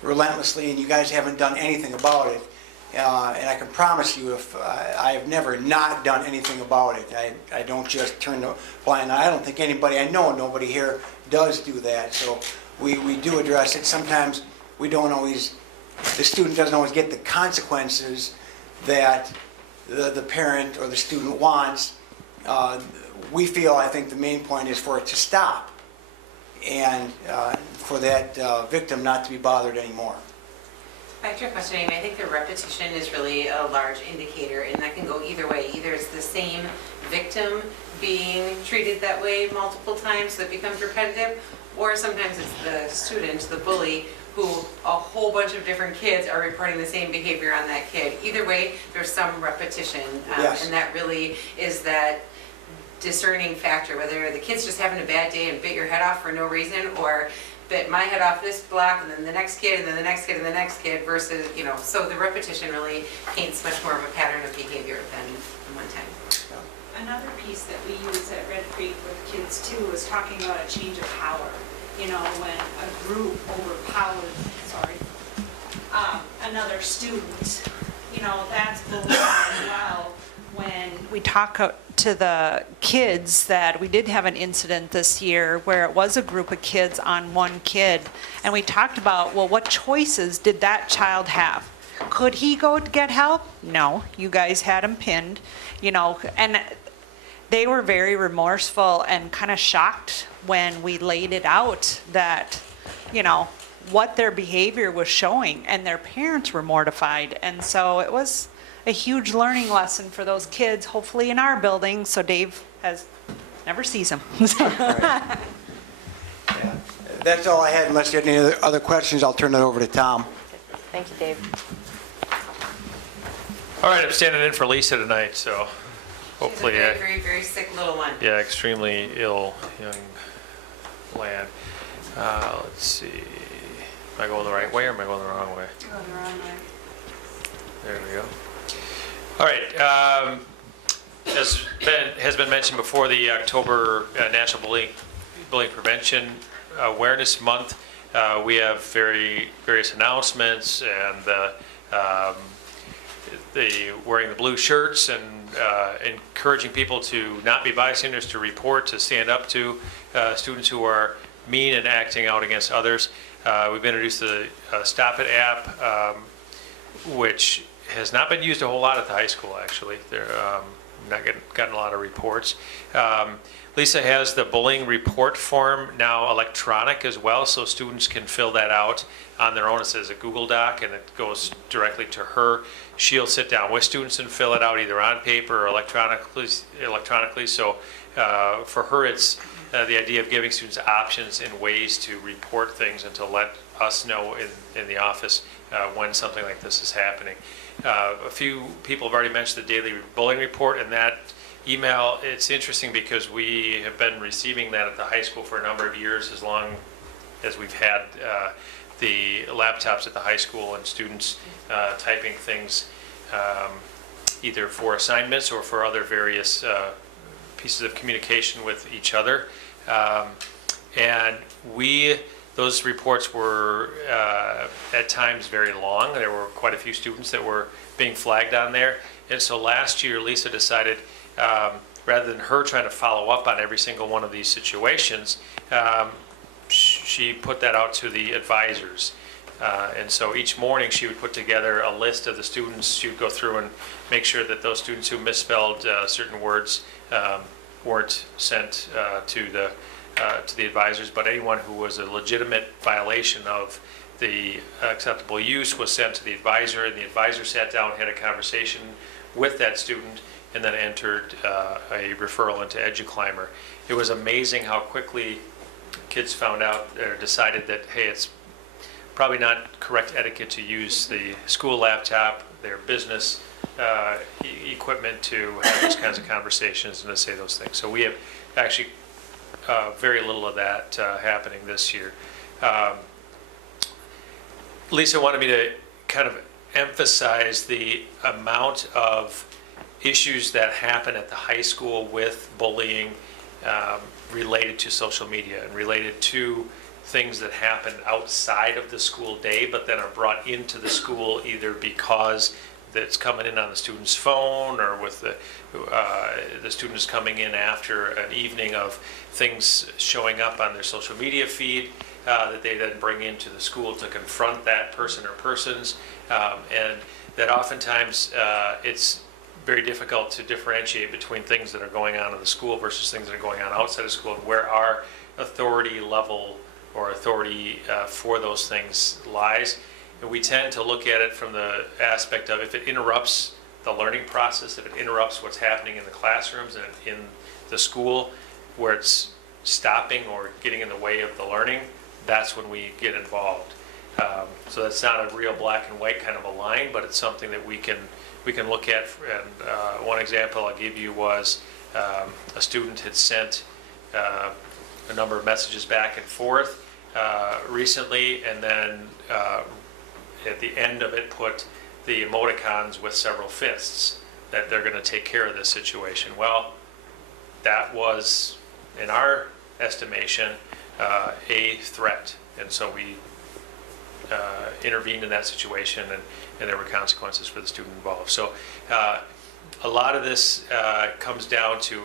relentlessly and you guys haven't done anything about it. And I can promise you, if I have never not done anything about it. I don't just turn a blind eye. I don't think anybody, I know nobody here does do that. So we do address it. Sometimes we don't always, the student doesn't always get the consequences that the parent or the student wants. We feel, I think the main point is for it to stop and for that victim not to be bothered anymore. Back to your question, Amy, I think the repetition is really a large indicator, and that can go either way. Either it's the same victim being treated that way multiple times so it becomes repetitive, or sometimes it's the student, the bully, who a whole bunch of different kids are reporting the same behavior on that kid. Either way, there's some repetition, Yes. and that really is that discerning factor, whether the kid's just having a bad day and bit your head off for no reason, or bit my head off this block, and then the next kid, and then the next kid, and the next kid, versus, so the repetition really paints much more of a pattern of behavior than one time. Another piece that we use at Red Creek with kids too is talking about a change of power. When a group overpowers, another student, that's bullying as well. When we talk to the kids, that we did have an incident this year where it was a group of kids on one kid, and we talked about, well, what choices did that child have? Could he go to get help? No, you guys had him pinned, and they were very remorseful and kind of shocked when we laid it out that, what their behavior was showing, and their parents were mortified. And so it was a huge learning lesson for those kids, hopefully in our building, so Dave never sees them. Yeah. That's all I had, unless you had any other questions, I'll turn it over to Tom. Thank you, Dave. All right, I'm standing in for Lisa tonight, so hopefully, She's a very, very, very sick little one. yeah, extremely ill young lad. Let's see, am I going the right way or am I going the wrong way? Going the wrong way. There we go. All right, as has been mentioned before, the October National Bullying Prevention Awareness Month, we have various announcements and the wearing the blue shirts and encouraging people to not be bystanders, to report, to stand up to students who are mean and acting out against others. We've introduced the Stop It app, which has not been used a whole lot at the high school, actually. They're not gotten a lot of reports. Lisa has the bullying report form now electronic as well, so students can fill that out on their own. It says a Google Doc, and it goes directly to her. She'll sit down with students and fill it out either on paper or electronically. So for her, it's the idea of giving students options and ways to report things and to let us know in the office when something like this is happening. A few people have already mentioned the daily bullying report, and that email, it's interesting because we have been receiving that at the high school for a number of years, as long as we've had the laptops at the high school and students typing things either for assignments or for other various pieces of communication with each other. And those reports were at times very long. There were quite a few students that were being flagged on there. And so last year, Lisa decided, rather than her trying to follow up on every single one of these situations, she put that out to the advisors. And so each morning she would put together a list of the students. She would go through and make sure that those students who misspelled certain words weren't sent to the advisors, but anyone who was a legitimate violation of the acceptable use was sent to the advisor, and the advisor sat down, had a conversation with that student, and then entered a referral into EduClimber. It was amazing how quickly kids found out or decided that, hey, it's probably not correct etiquette to use the school laptop, their business equipment, to have those kinds of conversations and to say those things. So we have actually very little of that happening this year. Lisa wanted me to kind of emphasize the amount of issues that happen at the high school with bullying related to social media and related to things that happen outside of the school day but then are brought into the school either because that's coming in on the student's phone or with the students coming in after an evening of things showing up on their social media feed that they then bring into the school to confront that person or persons, and that oftentimes it's very difficult to differentiate between things that are going on in the school versus things that are going on outside of school, and where our authority level or authority for those things lies. And we tend to look at it from the aspect of if it interrupts the learning process, if it interrupts what's happening in the classrooms and in the school, where it's stopping or getting in the way of the learning, that's when we get involved. So that's not a real black and white kind of a line, but it's something that we can look at. And one example I'll give you was a student had sent a number of messages back and forth recently, and then at the end of it put the emoticons with several fists, that they're going to take care of this situation. Well, that was, in our estimation, a threat, and so we intervened in that situation, and there were consequences for the student involved. So a lot of this comes down to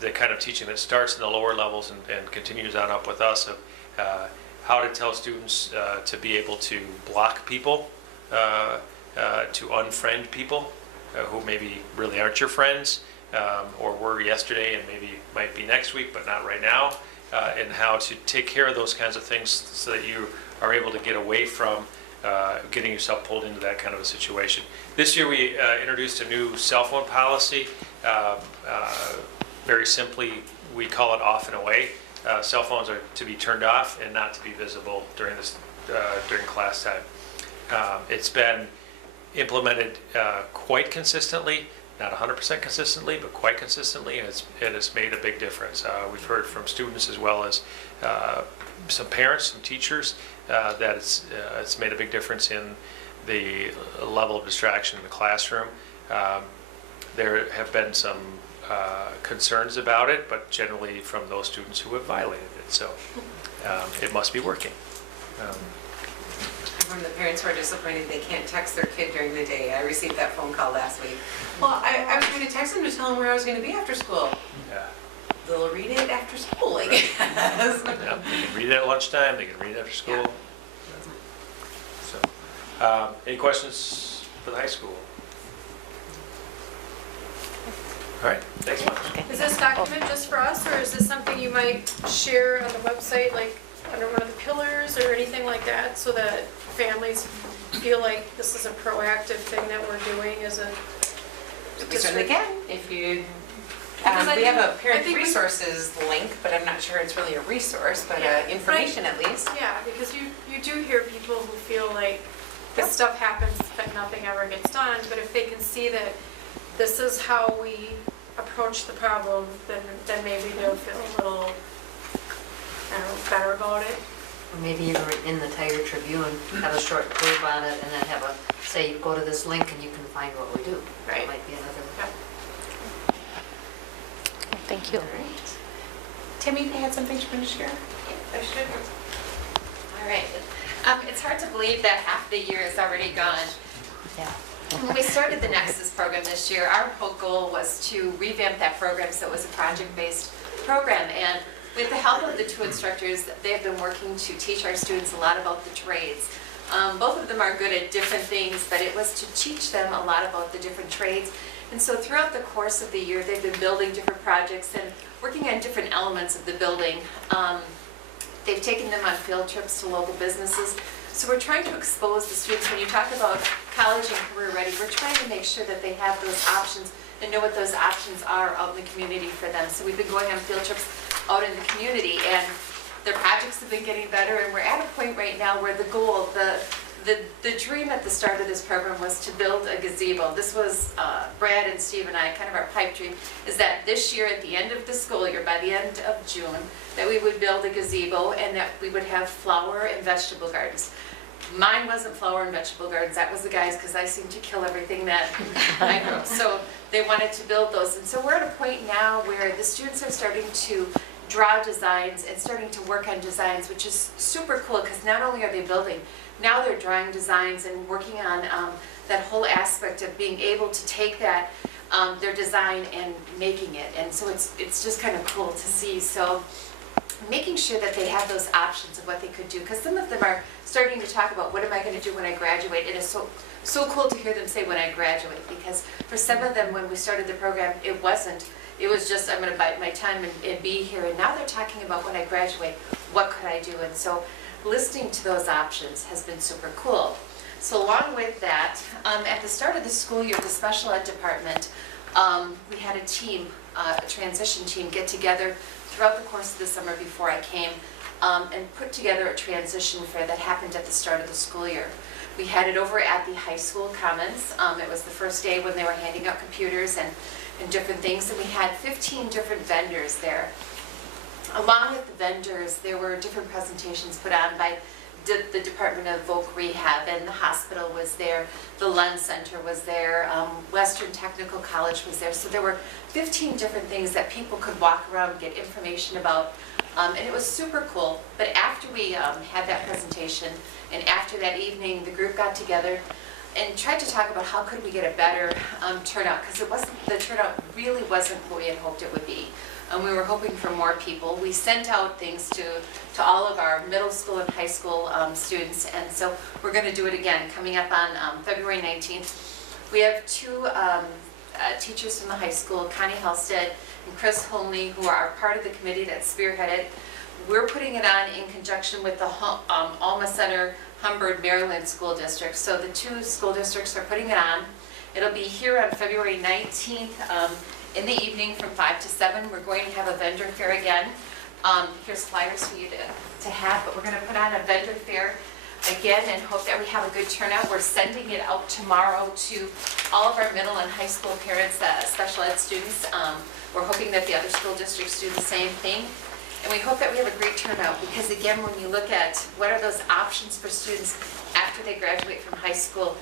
the kind of teaching that starts in the lower levels and continues on up with us of how to tell students to be able to block people, to unfriend people who maybe really aren't your friends, or were yesterday and maybe might be next week, but not right now, and how to take care of those kinds of things so that you are able to get away from getting yourself pulled into that kind of a situation. This year we introduced a new cell phone policy. Very simply, we call it off and away. Cell phones are to be turned off and not to be visible during class time. It's been implemented quite consistently, not 100% consistently, but quite consistently, and it's made a big difference. We've heard from students as well as some parents, some teachers, that it's made a big difference in the level of distraction in the classroom. There have been some concerns about it, but generally from those students who have violated it. So it must be working. From the parents who are disappointed they can't text their kid during the day. I received that phone call last week. Well, I was going to text them to tell them where I was going to be after school. Yeah. They'll read it after school, I guess. Yeah, they can read it at lunchtime, they can read it after school. Yeah. So, any questions for the high school? All right, thanks much. Is this document just for us, or is this something you might share on the website, like under one of the pillars or anything like that, so that families feel like this is a proactive thing that we're doing as a We certainly can, if you, Because I we have a think- I parent think we- resources link, but I'm not sure it's really a resource, but Yeah, information at least. Yeah, because you do hear people who feel like this stuff happens, but nothing ever gets done, but if they can see that this is how we approach the problem, then maybe they'll feel a little, I don't know, better about it. Or maybe even in the Tiger Tribune, have a short blurb on it, and then have a, say, you go to this link and you can find what we do. Right. That might be another. Thank you. All right. Tammy, you had something you wanted to share? I should. All right. It's hard to believe that half the year is already gone. Yeah. When we started the Nexus program this year, our whole goal was to revamp that program so it was a project-based program. And with the help of the two instructors, they've been working to teach our students a lot about the trades. Both of them are good at different things, but it was to teach them a lot about the different trades. And so throughout the course of the year, they've been building different projects and working on different elements of the building. They've taken them on field trips to local businesses. So we're trying to expose the students. When you talk about college and career ready, we're trying to make sure that they have those options and know what those options are out in the community for them. So we've been going on field trips out in the community, and their projects have been getting better, and we're at a point right now where the goal, the dream at the start of this program was to build a gazebo. This was Brad and Steve and I, kind of our pipe dream, is that this year at the end of the school year, by the end of June, that we would build a gazebo and that we would have flower and vegetable gardens. Mine wasn't flower and vegetable gardens, that was the guys, because I seem to kill everything that I grow. So they wanted to build those. And so we're at a point now where the students are starting to draw designs and starting to work on designs, which is super cool, because not only are they building, now they're drawing designs and working on that whole aspect of being able to take that, their design, and making it. And so it's just kind of cool to see. So making sure that they have those options of what they could do, because some of them are starting to talk about, what am I going to do when I graduate? It is so cool to hear them say when I graduate, because for some of them when we started the program, it wasn't. It was just, I'm going to bide my time and be here. And now they're talking about when I graduate, what could I do? And so listening to those options has been super cool. So along with that, at the start of the school year, the special ed department, we had a team, a transition team, get together throughout the course of the summer before I came, and put together a transition fair that happened at the start of the school year. We had it over at the high school commons. It was the first day when they were handing out computers and different things, and we had 15 different vendors there. Along with the vendors, there were different presentations put on by the Department of Voc Rehab, and the hospital was there, the Lund Center was there, Western Technical College was there. So there were 15 different things that people could walk around, get information about, and it was super cool. But after we had that presentation, and after that evening, the group got together and tried to talk about how could we get a better turnout, because the turnout really wasn't what we had hoped it would be. We were hoping for more people. We sent out things to all of our middle school and high school students, and so we're going to do it again coming up on February 19th. We have two teachers from the high school, Connie Halstead and Chris Holney, who are part of the committee that spearheaded. We're putting it on in conjunction with the Alma Center Humbird, Maryland School District. So the two school districts are putting it on. It'll be here on February 19th in the evening from 5 to 7. We're going to have a vendor fair again. Here's flyers for you to have, but we're going to put on a vendor fair again and hope that we have a good turnout. We're sending it out tomorrow to all of our middle and high school parents, special ed students. We're hoping that the other school districts do the same thing. And we hope that we have a great turnout because again, when you look at what are those options for students after they graduate from high school,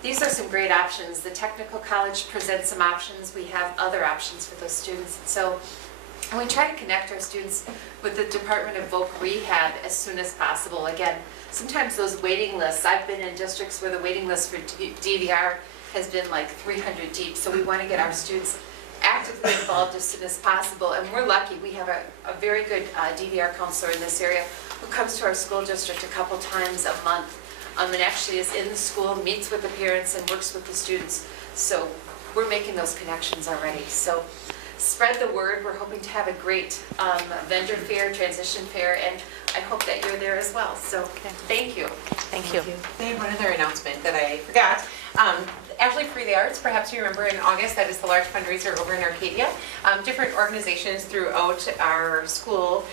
these are some great options. The technical college presents some options. We have other options for those students. And so we try to connect our students with the Department of Voc Rehab as soon as possible. Again, sometimes those waiting lists, I've been in districts where the waiting list for DVR has been like 300 deep. So we want to get our students actively involved as soon as possible. And we're lucky. We have a very good DVR counselor in this area who comes to our school district a couple times a month. And actually is in the school, meets with the parents and works with the students. So we're making those connections already. So spread the word. We're hoping to have a great vendor fair, transition fair, and I hope that you're there as well. So thank you. Thank you. I have one other announcement that I forgot. Ashley Free the Arts, perhaps you remember in August, that is the large fundraiser over in Arcadia. Different organizations throughout our school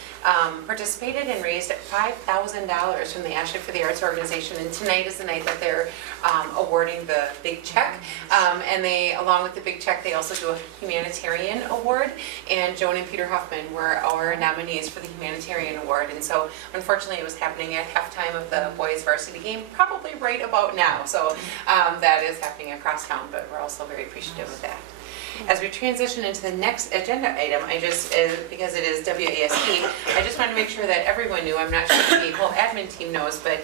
participated and raised $5,000 from the Ashley for the Arts organization. And tonight is the night that they're awarding the big check. And they, along with the big check, they also do a humanitarian award. And Joan and Peter Huffman were our nominees for the humanitarian award. And so, unfortunately, it was happening at halftime of the boys varsity game, probably right about now. So that is happening across town, but we're also very appreciative of that. As we transition into the next agenda item, I just, because it is WASD, I just want to make sure that everyone knew, I'm not sure the whole admin team knows, but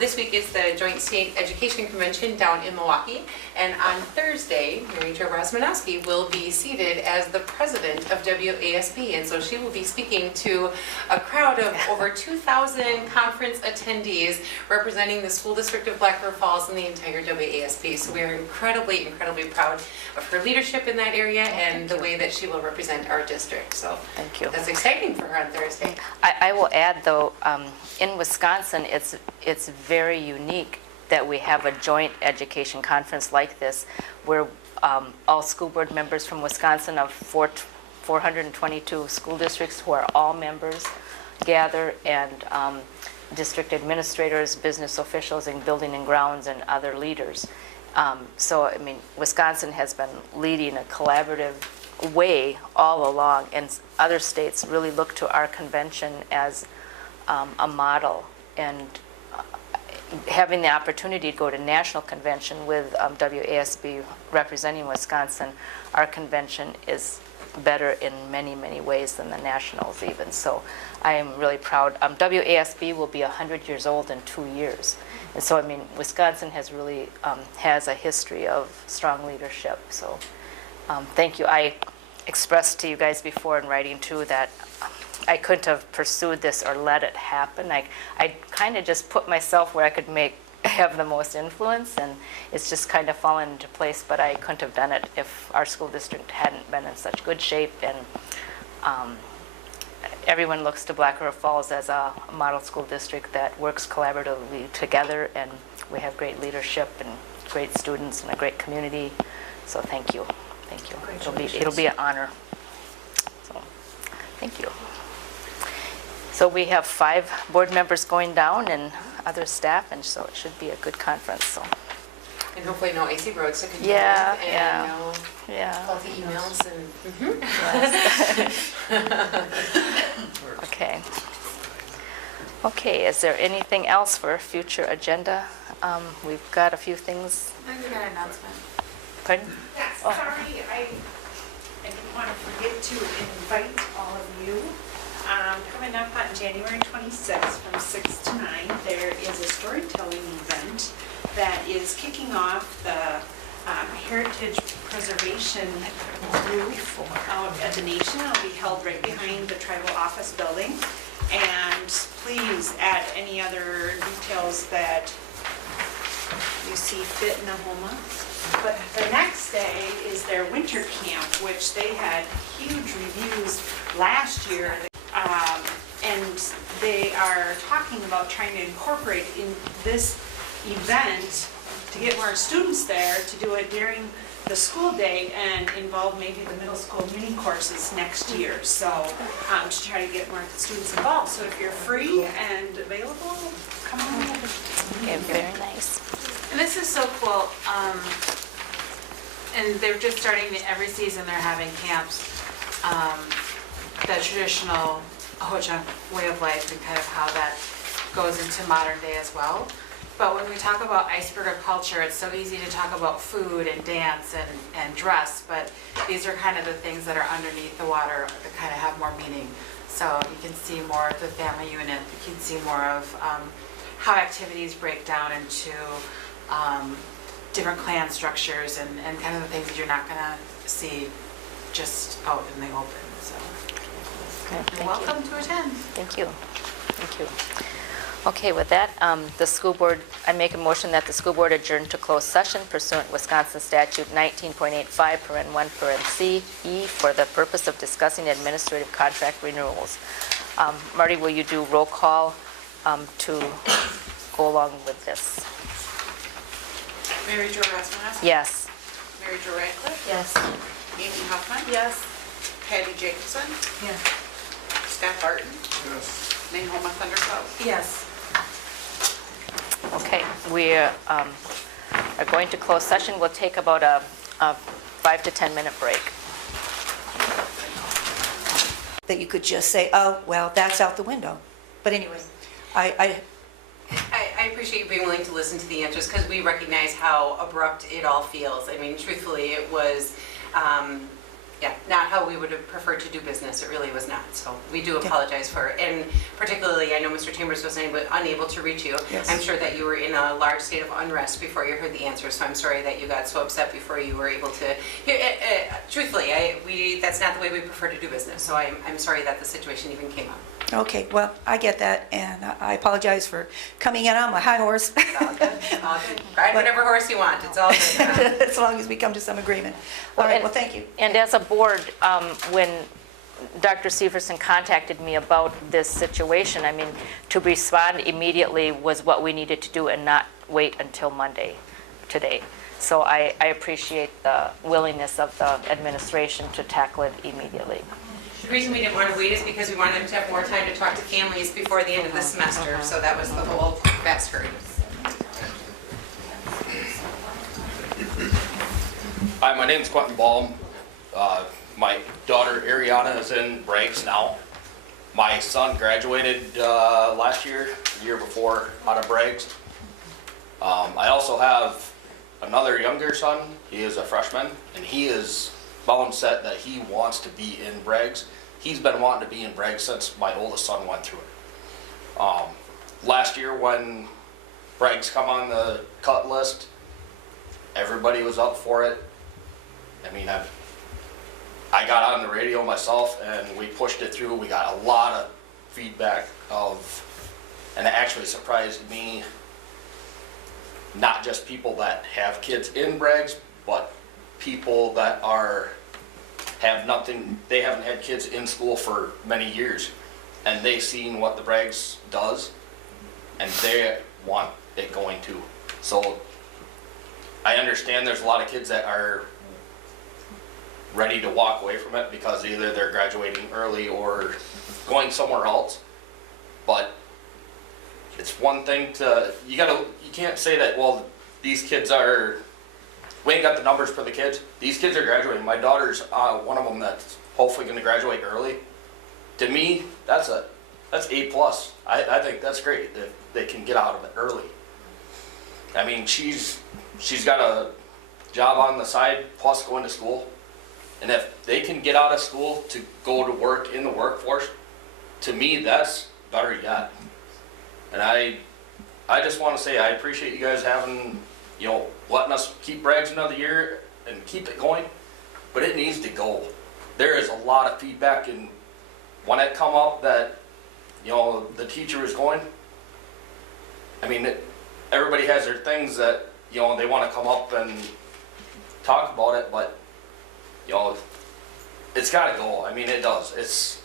this week is the Joint State Education Convention down in Milwaukee, and on Thursday, Mary Jo Rosmanowski will be seated as the president of WASB, and so she will be speaking to a crowd of over 2,000 conference attendees representing the school district of Black River Falls and the entire WASB. So we are incredibly, incredibly proud of her leadership in that area and the way that she will represent our district. So thank you. That's exciting for her on Thursday. I will add, though, in Wisconsin, it's very unique that we have a joint education conference like this, where all school board members from Wisconsin of 422 school districts who are all members gather, and district administrators, business officials in building and grounds, and other leaders. So, I mean, Wisconsin has been leading a collaborative way all along, and other states really look to our convention as a model. And having the opportunity to go to national convention with WASB representing Wisconsin, our convention is better in many, many ways than the nationals even. So I am really proud. WASB will be 100 years old in 2 years. And so, I mean, Wisconsin has really has a history of strong leadership. So thank you. I expressed to you guys before in writing too that I couldn't have pursued this or let it happen. I kind of just put myself where I could have the most influence, and it's just kind of fallen into place, but I couldn't have done it if our school district hadn't been in such good shape. And everyone looks to Black River Falls as a model school district that works collaboratively together, and we have great leadership and great students and a great community. So thank you. Thank you. It'll be an honor. So thank you. So we have 5 board members going down and other staff, and so it should be a good conference. So. And hopefully no icy roads to contend with, and no faulty emails. And Okay. Okay, is there anything else for future agenda? We've got a few things. I think we got an announcement. Pardon? Yes, Oh. sorry, I didn't want to forget to invite all of you. Coming up on January 26th from 6 to 9, there is a storytelling event that is kicking off the Heritage Preservation Group out at the Nation. It'll be held right behind the tribal office building. And please add any other details that you see fit in Nahoma. But the next day is their winter camp, which they had huge reviews last year. And they are talking about trying to incorporate in this event to get more students there, to do it during the school day and involve maybe the middle school mini courses next year. So to try to get more students involved. So if you're free and available, come on over. Okay, very nice. And this is so cool. And they're just starting, every season they're having camps, the traditional Ho-Chunk way of life and kind of how that goes into modern day as well. But when we talk about icebreaker culture, it's so easy to talk about food and dance and dress, but these are kind of the things that are underneath the water that kind of have more meaning. So you can see more of the family unit, you can see more of how activities break down into different clan structures and kind of the things that you're not gonna see just out in the open, so. Okay, You're thank you. welcome to attend. Thank you. Thank you. Okay, with that, the school board, I make a motion that the school board adjourn to closed session pursuant Wisconsin statute 19.85, paren 1, paren C, E, for the purpose of discussing administrative contract renewals. Marty, will you do roll call to go along with this? Mary Jo Rasmussen? Yes. Mary Jo Radcliffe? Yes. Amy Huffman? Yes. Patty Jacobson? Yes. Scott Barton? Yes. Nahoma Thundercloud? Yes. Okay, we are going to close session. We'll take about a 5 to 10 minute break. That you could just say, oh, well, that's out the window. But anyway, I I appreciate you being willing to listen to the answers because we recognize how abrupt it all feels. I mean, truthfully, it was, not how we would have preferred to do business. It really was not. So we do apologize for it. And particularly, I know Mr. Chambers was unable to reach you. Yes. I'm sure that you were in a large state of unrest before you heard the answers. So I'm sorry that you got so upset before you were able to. Truthfully, that's not the way we prefer to do business. So I'm sorry that the situation even came up. Okay, well, I get that, and I apologize for coming in on my high horse, All good. All good. Ride whatever horse you want. It's all good. as long as we come to some agreement. All right, well, thank you. And as a board, when Dr. Severson contacted me about this situation, I mean, to respond immediately was what we needed to do and not wait until Monday, today. So I appreciate the willingness of the administration to tackle it immediately. The reason we didn't want to wait is because we wanted them to have more time to talk to families before the end of the semester. So that was the whole backstory. Hi, my name's Quentin Baum. My daughter Ariana is in Braggs now. My son graduated last year, the year before, out of Braggs. I also have another younger son. He is a freshman, and he is bound set that he wants to be in Braggs. He's been wanting to be in Braggs since my oldest son went through it. Last year when Braggs come on the cut list, everybody was up for it. I mean, I got on the radio myself and we pushed it through. We got a lot of feedback and it actually surprised me, not just people that have kids in Braggs, but people that they haven't had kids in school for many years, and they've seen what the Braggs does, and they want it going too. So I understand there's a lot of kids that are ready to walk away from it because either they're graduating early or going somewhere else, but it's one thing you can't say that, well, these kids we ain't got the numbers for the kids. These kids are graduating. My daughter's one of them that's hopefully going to graduate early. To me, that's A+. I think that's great if they can get out of it early. I mean, she's got a job on the side plus going to school. And if they can get out of school to go to work in the workforce, to me, that's better yet. And I just want to say I appreciate you guys having, letting us keep Braggs another year and keep it going, but it needs to go. There is a lot of feedback, and when it come up that, the teacher is going, I mean, everybody has their things that, they want to come up and talk about it, but, it's got to go. I mean, it does.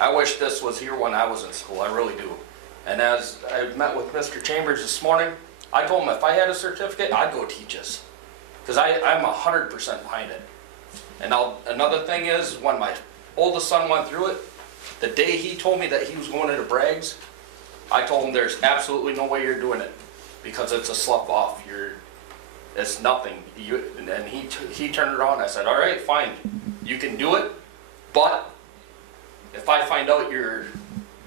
I wish this was here when I was in school, I really do. And as I met with Mr. Chambers this morning, I told him if I had a certificate, I'd go teach us. Because I'm 100% behind it. And another thing is, when my oldest son went through it, the day he told me that he was going into Bragg's, I told him there's absolutely no way you're doing it. Because it's a slough off, it's nothing. And he turned around and I said, all right, fine, you can do it, but if I find out you're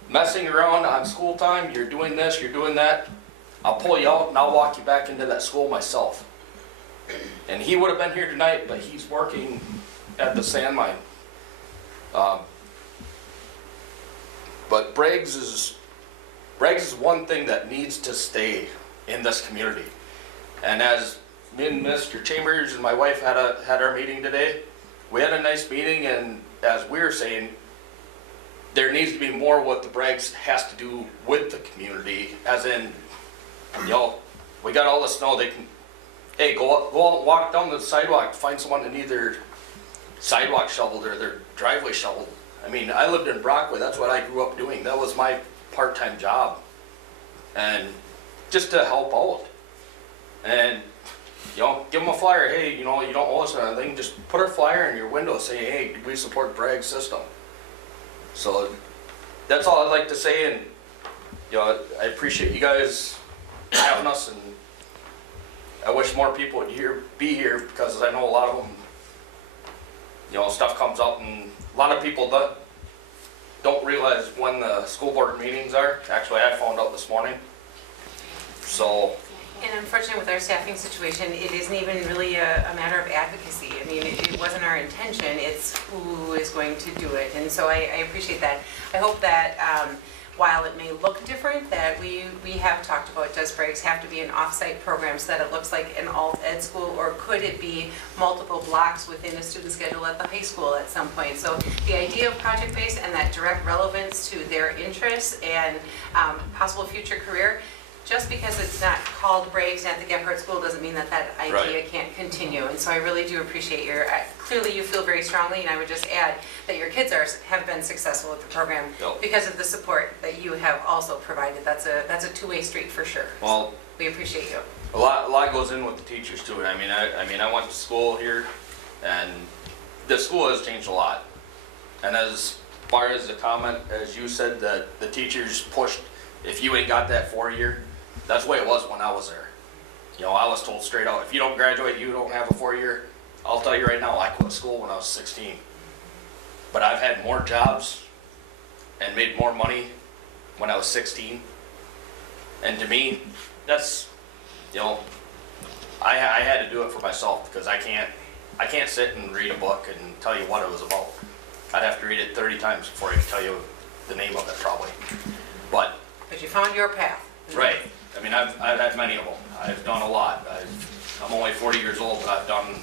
messing around on school time, you're doing this, you're doing that, I'll pull you out and I'll walk you back into that school myself. And he would have been here tonight, but he's working at the sand mine. But Bragg's is one thing that needs to stay in this community. And as me and Mr. Chambers and my wife had our meeting today, we had a nice meeting, and as we were saying, there needs to be more what the Bragg's has to do with the community, as in, we got all the snow, they can, hey, go out and walk down the sidewalk, find someone that needs their sidewalk shoveled or their driveway shoveled. I mean, I lived in Brockway, that's what I grew up doing, that was my part-time job. And just to help out. And, give them a flyer, hey, you don't owe us anything, just put a flyer in your window saying, hey, we support Bragg's system. So, that's all I'd like to say, and, I appreciate you guys having us, and I wish more people would be here, because I know a lot of them, stuff comes up, and a lot of people don't realize when the school board meetings are. Actually, I found out this morning. So. And unfortunately, with our staffing situation, it isn't even really a matter of advocacy. I mean, it wasn't our intention, it's who is going to do it. And so I appreciate that. I hope that while it may look different, that we have talked about, does Bragg's have to be an off-site program so that it looks like an alt-ed school, or could it be multiple blocks within a student schedule at the high school at some point? So the idea of project-based and that direct relevance to their interests and possible future career, just because it's not called Bragg's at the Gephardt School doesn't mean that idea can't continue. And so I really do appreciate clearly you feel very strongly, and I would just add that your kids have been successful with the program because of the support that you have also provided. That's a two-way street for sure. Well, we appreciate you. A lot goes in with the teachers too. I mean, I went to school here, and the school has changed a lot. And as far as the comment, as you said, that the teachers pushed, if you ain't got that 4-year, that's the way it was when I was there. I was told straight out, if you don't graduate, you don't have a 4-year. I'll tell you right now, I quit school when I was 16. But I've had more jobs and made more money when I was 16. And to me, that's, I had to do it for myself, because I can't sit and read a book and tell you what it was about. I'd have to read it 30 times before I could tell you the name of it, probably. But you found your path. Right. I mean, I've had many of them. I've done a lot. I'm only 40 years old, but I've done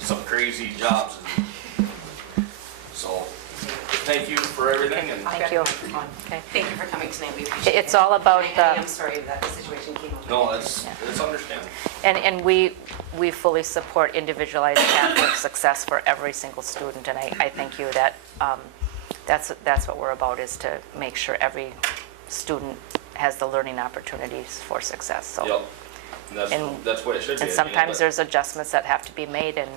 some crazy jobs. So, thank you for everything. And Thank you. Okay. Thank you for coming tonight. We appreciate it. It's all about I'm sorry that the situation came up. No, it's understandable. And we fully support individualized path of success for every single student, and I thank you that that's what we're about, is to make sure every student has the learning opportunities for success. So. Yep. And that's what it should be. And sometimes there's adjustments that have to be made, and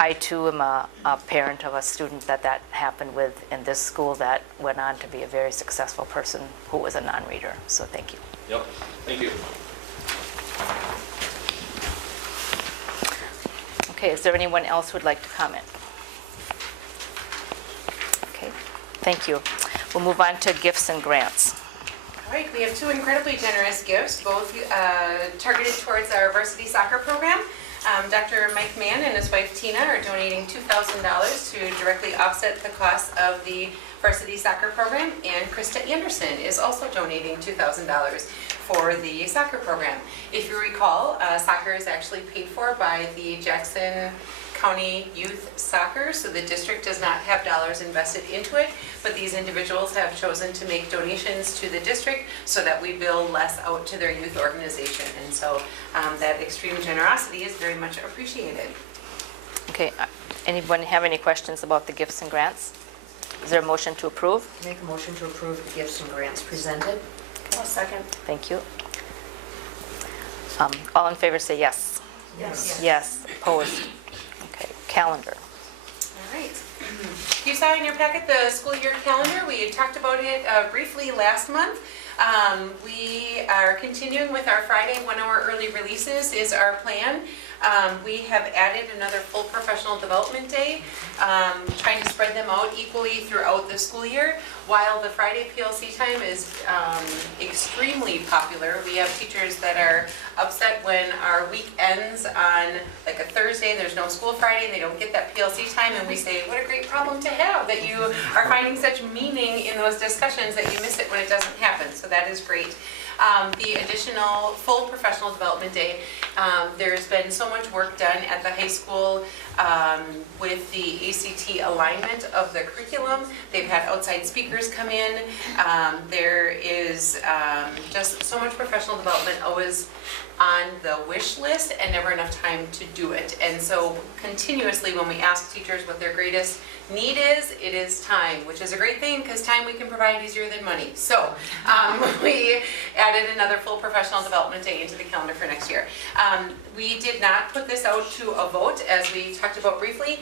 I too am a parent of a student that happened with in this school that went on to be a very successful person who was a non-reader. So thank you. Yep. Thank you. Okay, is there anyone else who would like to comment? Okay, thank you. We'll move on to gifts and grants. All right, we have two incredibly generous gifts, both targeted towards our varsity soccer program. Dr. Mike Mann and his wife Tina are donating $2,000 to directly offset the cost of the varsity soccer program, and Krista Anderson is also donating $2,000 for the soccer program. If you recall, soccer is actually paid for by the Jackson County Youth Soccer, so the district does not have dollars invested into it, but these individuals have chosen to make donations to the district so that we bill less out to their youth organization, and so that extreme generosity is very much appreciated. Okay, anyone have any questions about the gifts and grants? Is there a motion to approve? Make a motion to approve the gifts and grants presented. I'll second. Thank you. All in favor say yes. Yes. Yes, opposed. Okay, calendar. All right. You saw in your packet the school year calendar. We had talked about it briefly last month. We are continuing with our Friday 1 hour early releases is our plan. We have added another full professional development day, trying to spread them out equally throughout the school year. While the Friday PLC time is extremely popular, we have teachers that are upset when our week ends on like a Thursday, there's no school Friday, and they don't get that PLC time, and we say, what a great problem to have, that you are finding such meaning in those discussions that you miss it when it doesn't happen, so that is great. The additional full professional development day, there's been so much work done at the high school with the ACT alignment of the curriculum. They've had outside speakers come in. There is just so much professional development always on the wish list and never enough time to do it. And so continuously when we ask teachers what their greatest need is, it is time, which is a great thing because time we can provide easier than money. So we added another full professional development day into the calendar for next year. We did not put this out to a vote, as we talked about briefly,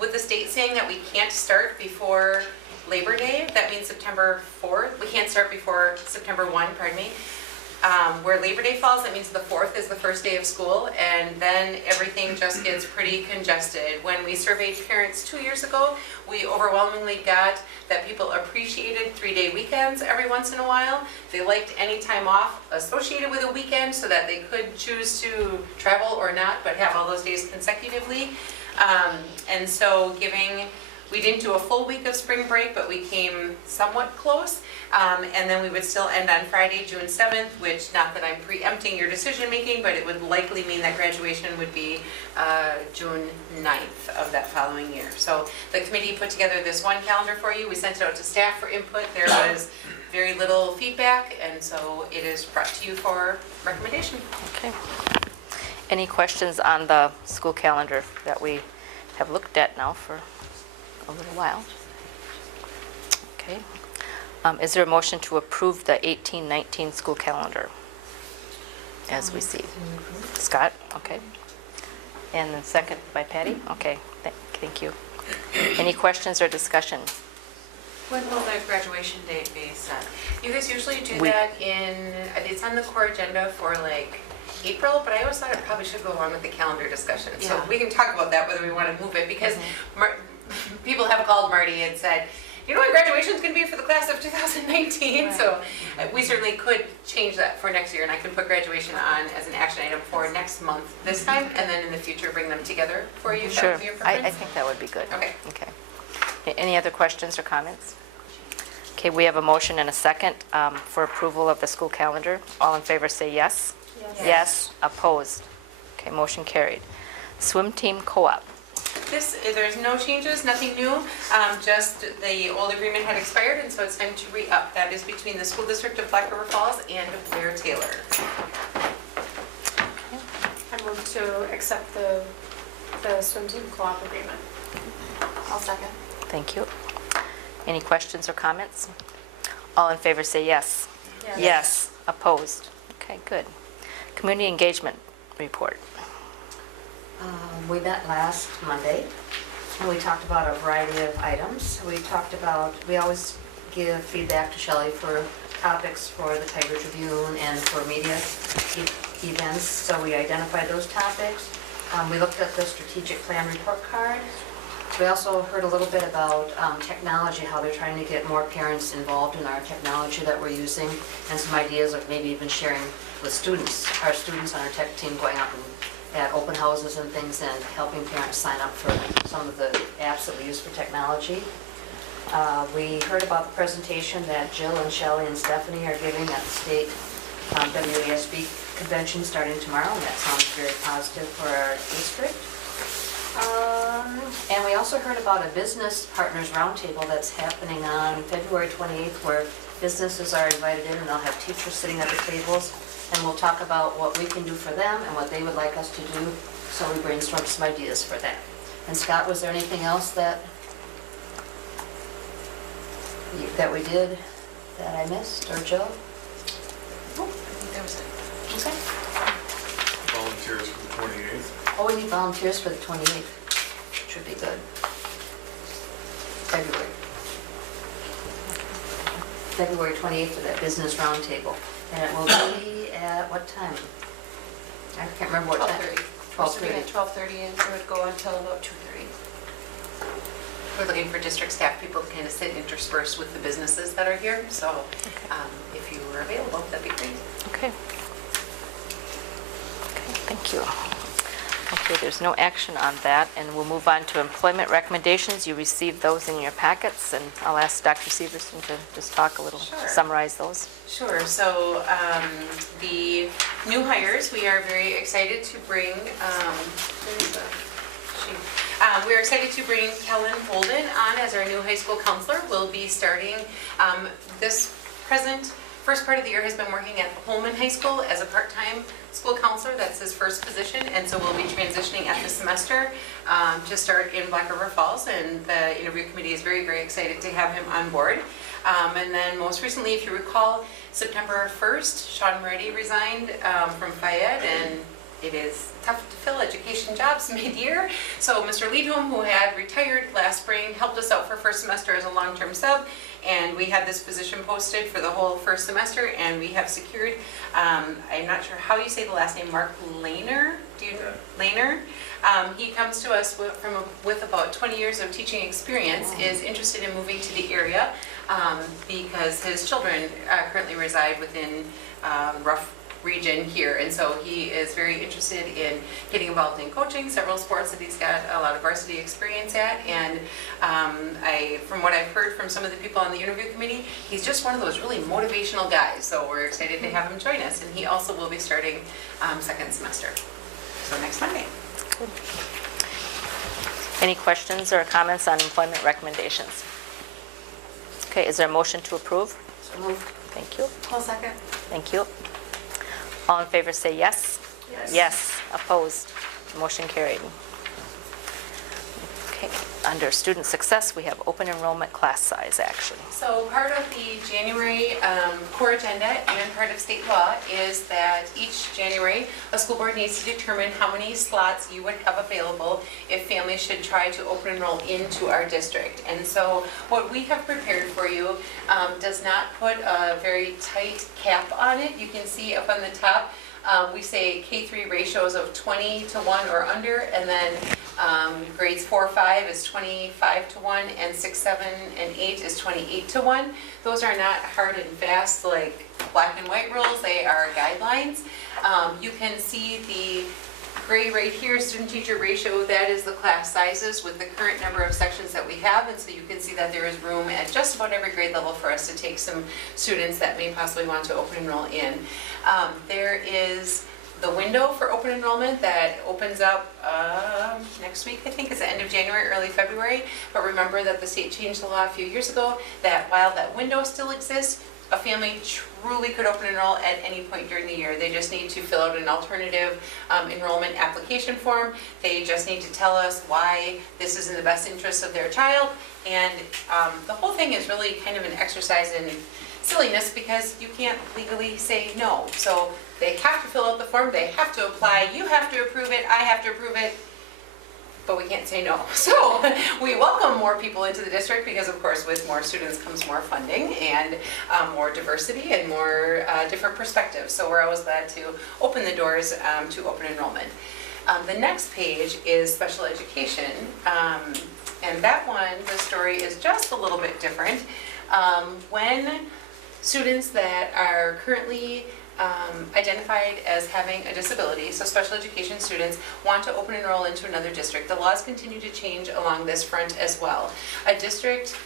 with the state saying that we can't start before Labor Day. That means September 4th. We can't start before September 1, pardon me. Where Labor Day falls, that means the 4th is the first day of school, and then everything just gets pretty congested. When we surveyed parents 2 years ago, we overwhelmingly got that people appreciated 3-day weekends every once in a while. They liked any time off associated with a weekend so that they could choose to travel or not, but have all those days consecutively. And so we didn't do a full week of spring break, but we came somewhat close. And then we would still end on Friday, June 7th, which, not that I'm preempting your decision making, but it would likely mean that graduation would be June 9th of that following year. So the committee put together this one calendar for you. We sent it out to staff for input. There was very little feedback, and so it is brought to you for recommendation. Okay. Any questions on the school calendar that we have looked at now for a little while? Okay. Is there a motion to approve the 18-19 school calendar as we see? Scott, okay. And then second by Patty? Okay, thank you. Any questions or discussion? When will the graduation date be set? You guys usually do that it's on the core agenda for like April, but I always thought it probably should go along with the calendar discussion. So we can talk about that, whether we want to move it, because people have called Marty and said, you know what graduation is going to be for the class of 2019, right. So we certainly could change that for next year, and I can put graduation on as an action item for next month this time, and then in the future bring them together for you. Sure, that would be your preference? I think that would be good. Okay. Any other questions or comments? Okay, we have a motion and a second for approval of the school calendar. All in favor say yes. Yes. Opposed? Okay, motion carried. Swim team co-op. There's no changes, nothing new, just the old agreement had expired, and so it's time to re-up. That is between the school district of Black River Falls and Blair Taylor. I move to accept the swim team co-op agreement. I'll second. Thank you. Any questions or comments? All in favor say yes. Yes. Opposed? Okay, good. Community engagement report. We met last Monday, and we talked about a variety of items. We always give feedback to Shelley for topics for the Tiger Tribune and for media events, so we identified those topics. We looked at the strategic plan report card. We also heard a little bit about technology, how they're trying to get more parents involved in our technology that we're using, and some ideas of maybe even sharing with students, our students on our tech team going out and at open houses and things and helping parents sign up for some of the apps that we use for technology. We heard about the presentation that Jill and Shelley and Stephanie are giving at the state WASB convention starting tomorrow, and that sounds very positive for our district. And we also heard about a business partners roundtable that's happening on February 28th, where businesses are invited in and they'll have teachers sitting at the tables, and we'll talk about what we can do for them and what they would like us to do, so we brainstorm some ideas for that. And Scott, was there anything else that that we did that I missed, or Joe? Okay. Volunteers for the 28th. Oh, we need volunteers for the 28th. Should be good. February 28th for that business roundtable. And it will be at what time? I can't remember what time. 12:30. 12:30 and it would go until about 2:30. We're looking for district staff people to kind of sit interspersed with the businesses that are here. So if you were available, that'd be great. Okay. Okay, thank you. Okay, there's no action on that, and we'll move on to employment recommendations. You received those in your packets, and I'll ask Dr. Severson to just talk a little, Sure. summarize those. Sure. So the new hires, we are very excited to bring. We're excited to bring Kellen Holden on as our new high school counselor. We'll be starting this first part of the year has been working at Holman High School as a part-time school counselor. That's his first position, and so we'll be transitioning at the semester to start in Black River Falls, and the interview committee is very, very excited to have him on board. And then most recently, if you recall, September 1st, Sean Moretti resigned from Fayette, and it is tough to fill education jobs mid-year. So Mr. Leadholm, who had retired last spring, helped us out for first semester as a long-term sub, and we had this position posted for the whole first semester, and we have secured, I'm not sure how you say the last name, Mark Lehner? Lehner? He comes to us with about 20 years of teaching experience, is interested in moving to the area because his children currently reside within Rough region here, and so he is very interested in getting involved in coaching several sports that he's got a lot of varsity experience at, and from what I've heard from some of the people on the interview committee, he's just one of those really motivational guys, so we're excited to have him join us, and he also will be starting second semester, so next Monday. Good. Any questions or comments on employment recommendations? Okay, is there a motion to approve? So moved. Thank you. I'll second. Thank you. All in favor say yes. Yes. Yes. Opposed? Motion carried. Okay, under student success, we have open enrollment class size, actually. So part of the January core agenda and part of state law is that each January, a school board needs to determine how many slots you would have available if families should try to open enroll into our district. And so what we have prepared for you does not put a very tight cap on it. You can see up on the top, we say K-3 ratios of 20 to 1 or under, and then grades 4, 5 is 25 to 1, and 6, 7, and 8 is 28 to 1. Those are not hard and fast like black and white rules, they are guidelines. You can see the gray right here, student-teacher ratio, that is the class sizes with the current number of sections that we have, and so you can see that there is room at just about every grade level for us to take some students that may possibly want to open enroll in. There is the window for open enrollment that opens up next week, I think it's the end of January, early February, but remember that the state changed the law a few years ago that while that window still exists, a family truly could open enroll at any point during the year. They just need to fill out an alternative enrollment application form. They just need to tell us why this is in the best interest of their child. And the whole thing is really kind of an exercise in silliness because you can't legally say no. So they have to fill out the form, they have to apply, you have to approve it, I have to approve it, but we can't say no. So we welcome more people into the district because of course with more students comes more funding and more diversity and more different perspectives. So we're always glad to open the doors to open enrollment. The next page is special education. And that one, the story is just a little bit different. When students that are currently identified as having a disability, so special education students want to open enroll into another district, the laws continue to change along this front as well. A district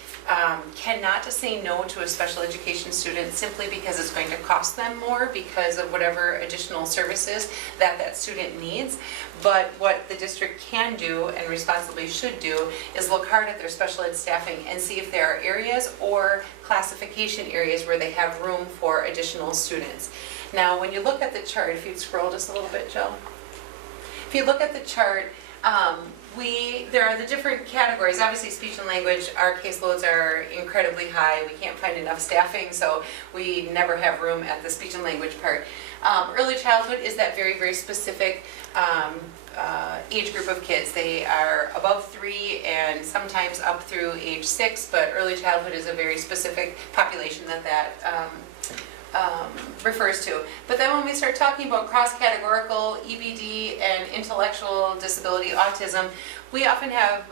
cannot say no to a special education student simply because it's going to cost them more because of whatever additional services that that student needs. But what the district can do and responsibly should do is look hard at their special ed staffing and see if there are areas or classification areas where they have room for additional students. Now, when you look at the chart, if you'd scroll just a little bit, Jill. If you look at the chart, There are the different categories. Obviously, speech and language, our caseloads are incredibly high. We can't find enough staffing, so we never have room at the speech and language part. Early childhood is that very, very specific age group of kids. They are above 3 and sometimes up through age 6, but early childhood is a very specific population that refers to. But then when we start talking about cross-categorical EBD and intellectual disability, autism, we often have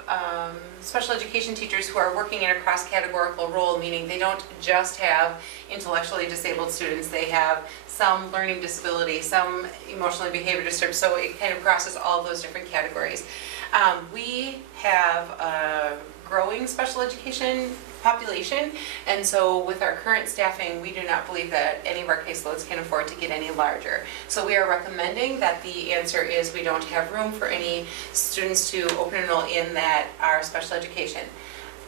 special education teachers who are working in a cross-categorical role, meaning they don't just have intellectually disabled students, they have some learning disability, some emotionally behavior disturbed, so it kind of crosses all those different categories. We have a growing special education population, and so with our current staffing, we do not believe that any of our caseloads can afford to get any larger. So we are recommending that the answer is we don't have room for any students to open enroll in that are special education.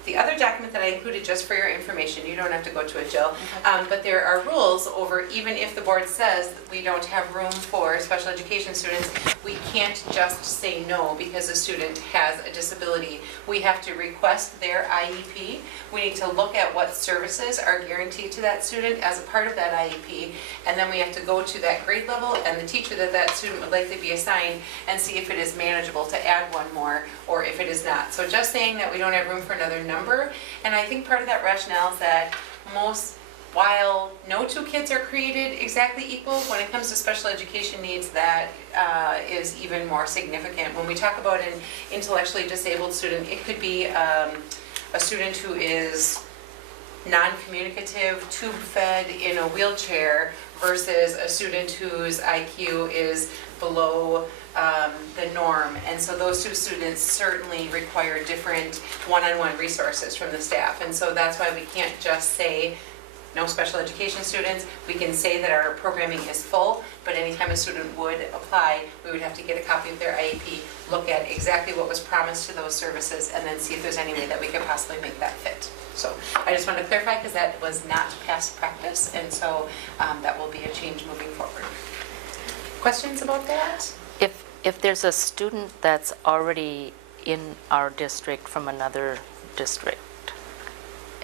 The other document that I included just for your information, you don't have to go to it, Jill, but there are rules over, even if the board says that we don't have room for special education students, we can't just say no because a student has a disability. We have to request their IEP. We need to look at what services are guaranteed to that student as a part of that IEP, and then we have to go to that grade level and the teacher that student would likely be assigned and see if it is manageable to add one more or if it is not. So just saying that we don't have room for another number, and I think part of that rationale is that while no two kids are created exactly equal, when it comes to special education needs, that is even more significant. When we talk about an intellectually disabled student, it could be a student who is non-communicative, tube-fed in a wheelchair versus a student whose IQ is below the norm. And so those two students certainly require different one-on-one resources from the staff. And so that's why we can't just say no special education students. We can say that our programming is full, but anytime a student would apply, we would have to get a copy of their IEP, look at exactly what was promised to those services, and then see if there's any way that we could possibly make that fit. So I just wanted to clarify because that was not past practice, and so that will be a change moving forward. Questions about that? If there's a student that's already in our district from another district,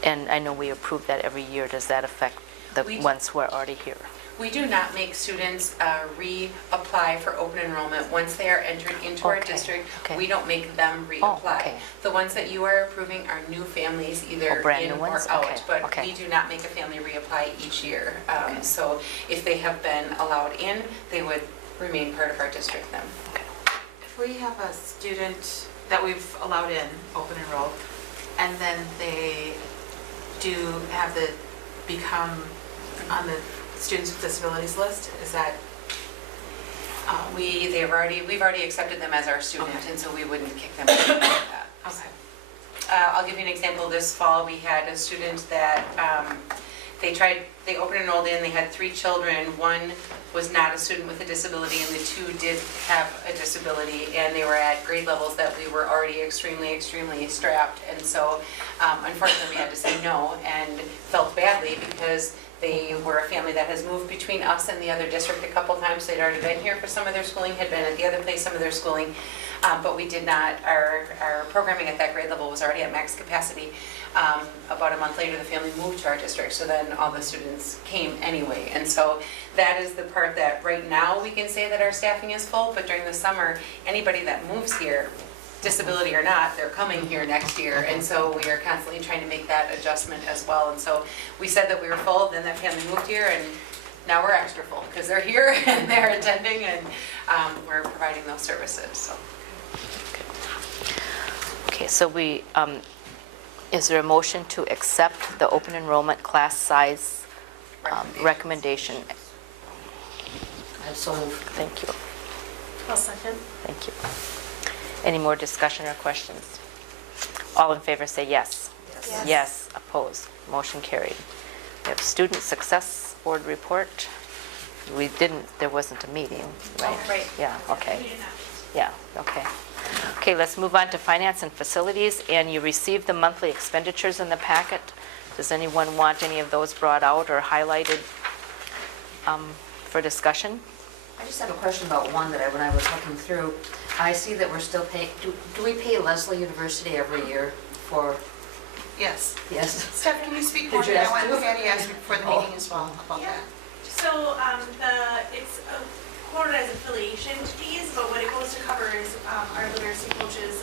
and I know we approve that every year, does that affect the ones who are already here? We do not make students reapply for open enrollment. Once they are entered into our district, we don't make them reapply. The ones that you are approving are new families, either in or out, but we do not make a family reapply each year. So if they have been allowed in, they would remain part of our district then. If we have a student that we've allowed in, open enrolled, and then they do have the become on the students with disabilities list, is that We've already accepted them as our student, and so we wouldn't kick them out of that. okay. I'll give you an example. This fall, we had a student that they open enrolled in, they had 3 children. One was not a student with a disability, and the 2 did have a disability, and they were at grade levels that we were already extremely, extremely strapped. And so, unfortunately, we had to say no, and felt badly because they were a family that has moved between us and the other district a couple times. They'd already been here for some of their schooling, had been at the other place some of their schooling, but we did not, our programming at that grade level was already at max capacity. About a month later, the family moved to our district, so then all the students came anyway. And so that is the part that right now we can say that our staffing is full, but during the summer, anybody that moves here, disability or not, they're coming here next year. And so we are constantly trying to make that adjustment as well. And so we said that we were full, then that family moved here, and now we're extra full because they're here and they're attending, and we're providing those services. So. Okay, so is there a motion to accept the open enrollment class size recommendation? So moved. Thank you. I'll second. Thank you. Any more discussion or questions? All in favor say yes. Yes. Yes, opposed. Motion carried. We have Student Success Board report. There wasn't a meeting, right? Oh, right. Yeah, okay. Yeah, okay. Okay, let's move on to Finance and Facilities, and you received the monthly expenditures in the packet. Does anyone want any of those brought out or highlighted for discussion? I just have a question about one that when I was looking through, I see that we're still paying, do we pay Leslie University every year for, Yes. yes? Steph, can you speak Did more to you that ask one? to? Patty asked me before the Oh. meeting as well about Yeah. that. So it's quoted as affiliation fees, but what it goes to cover is our literacy coaches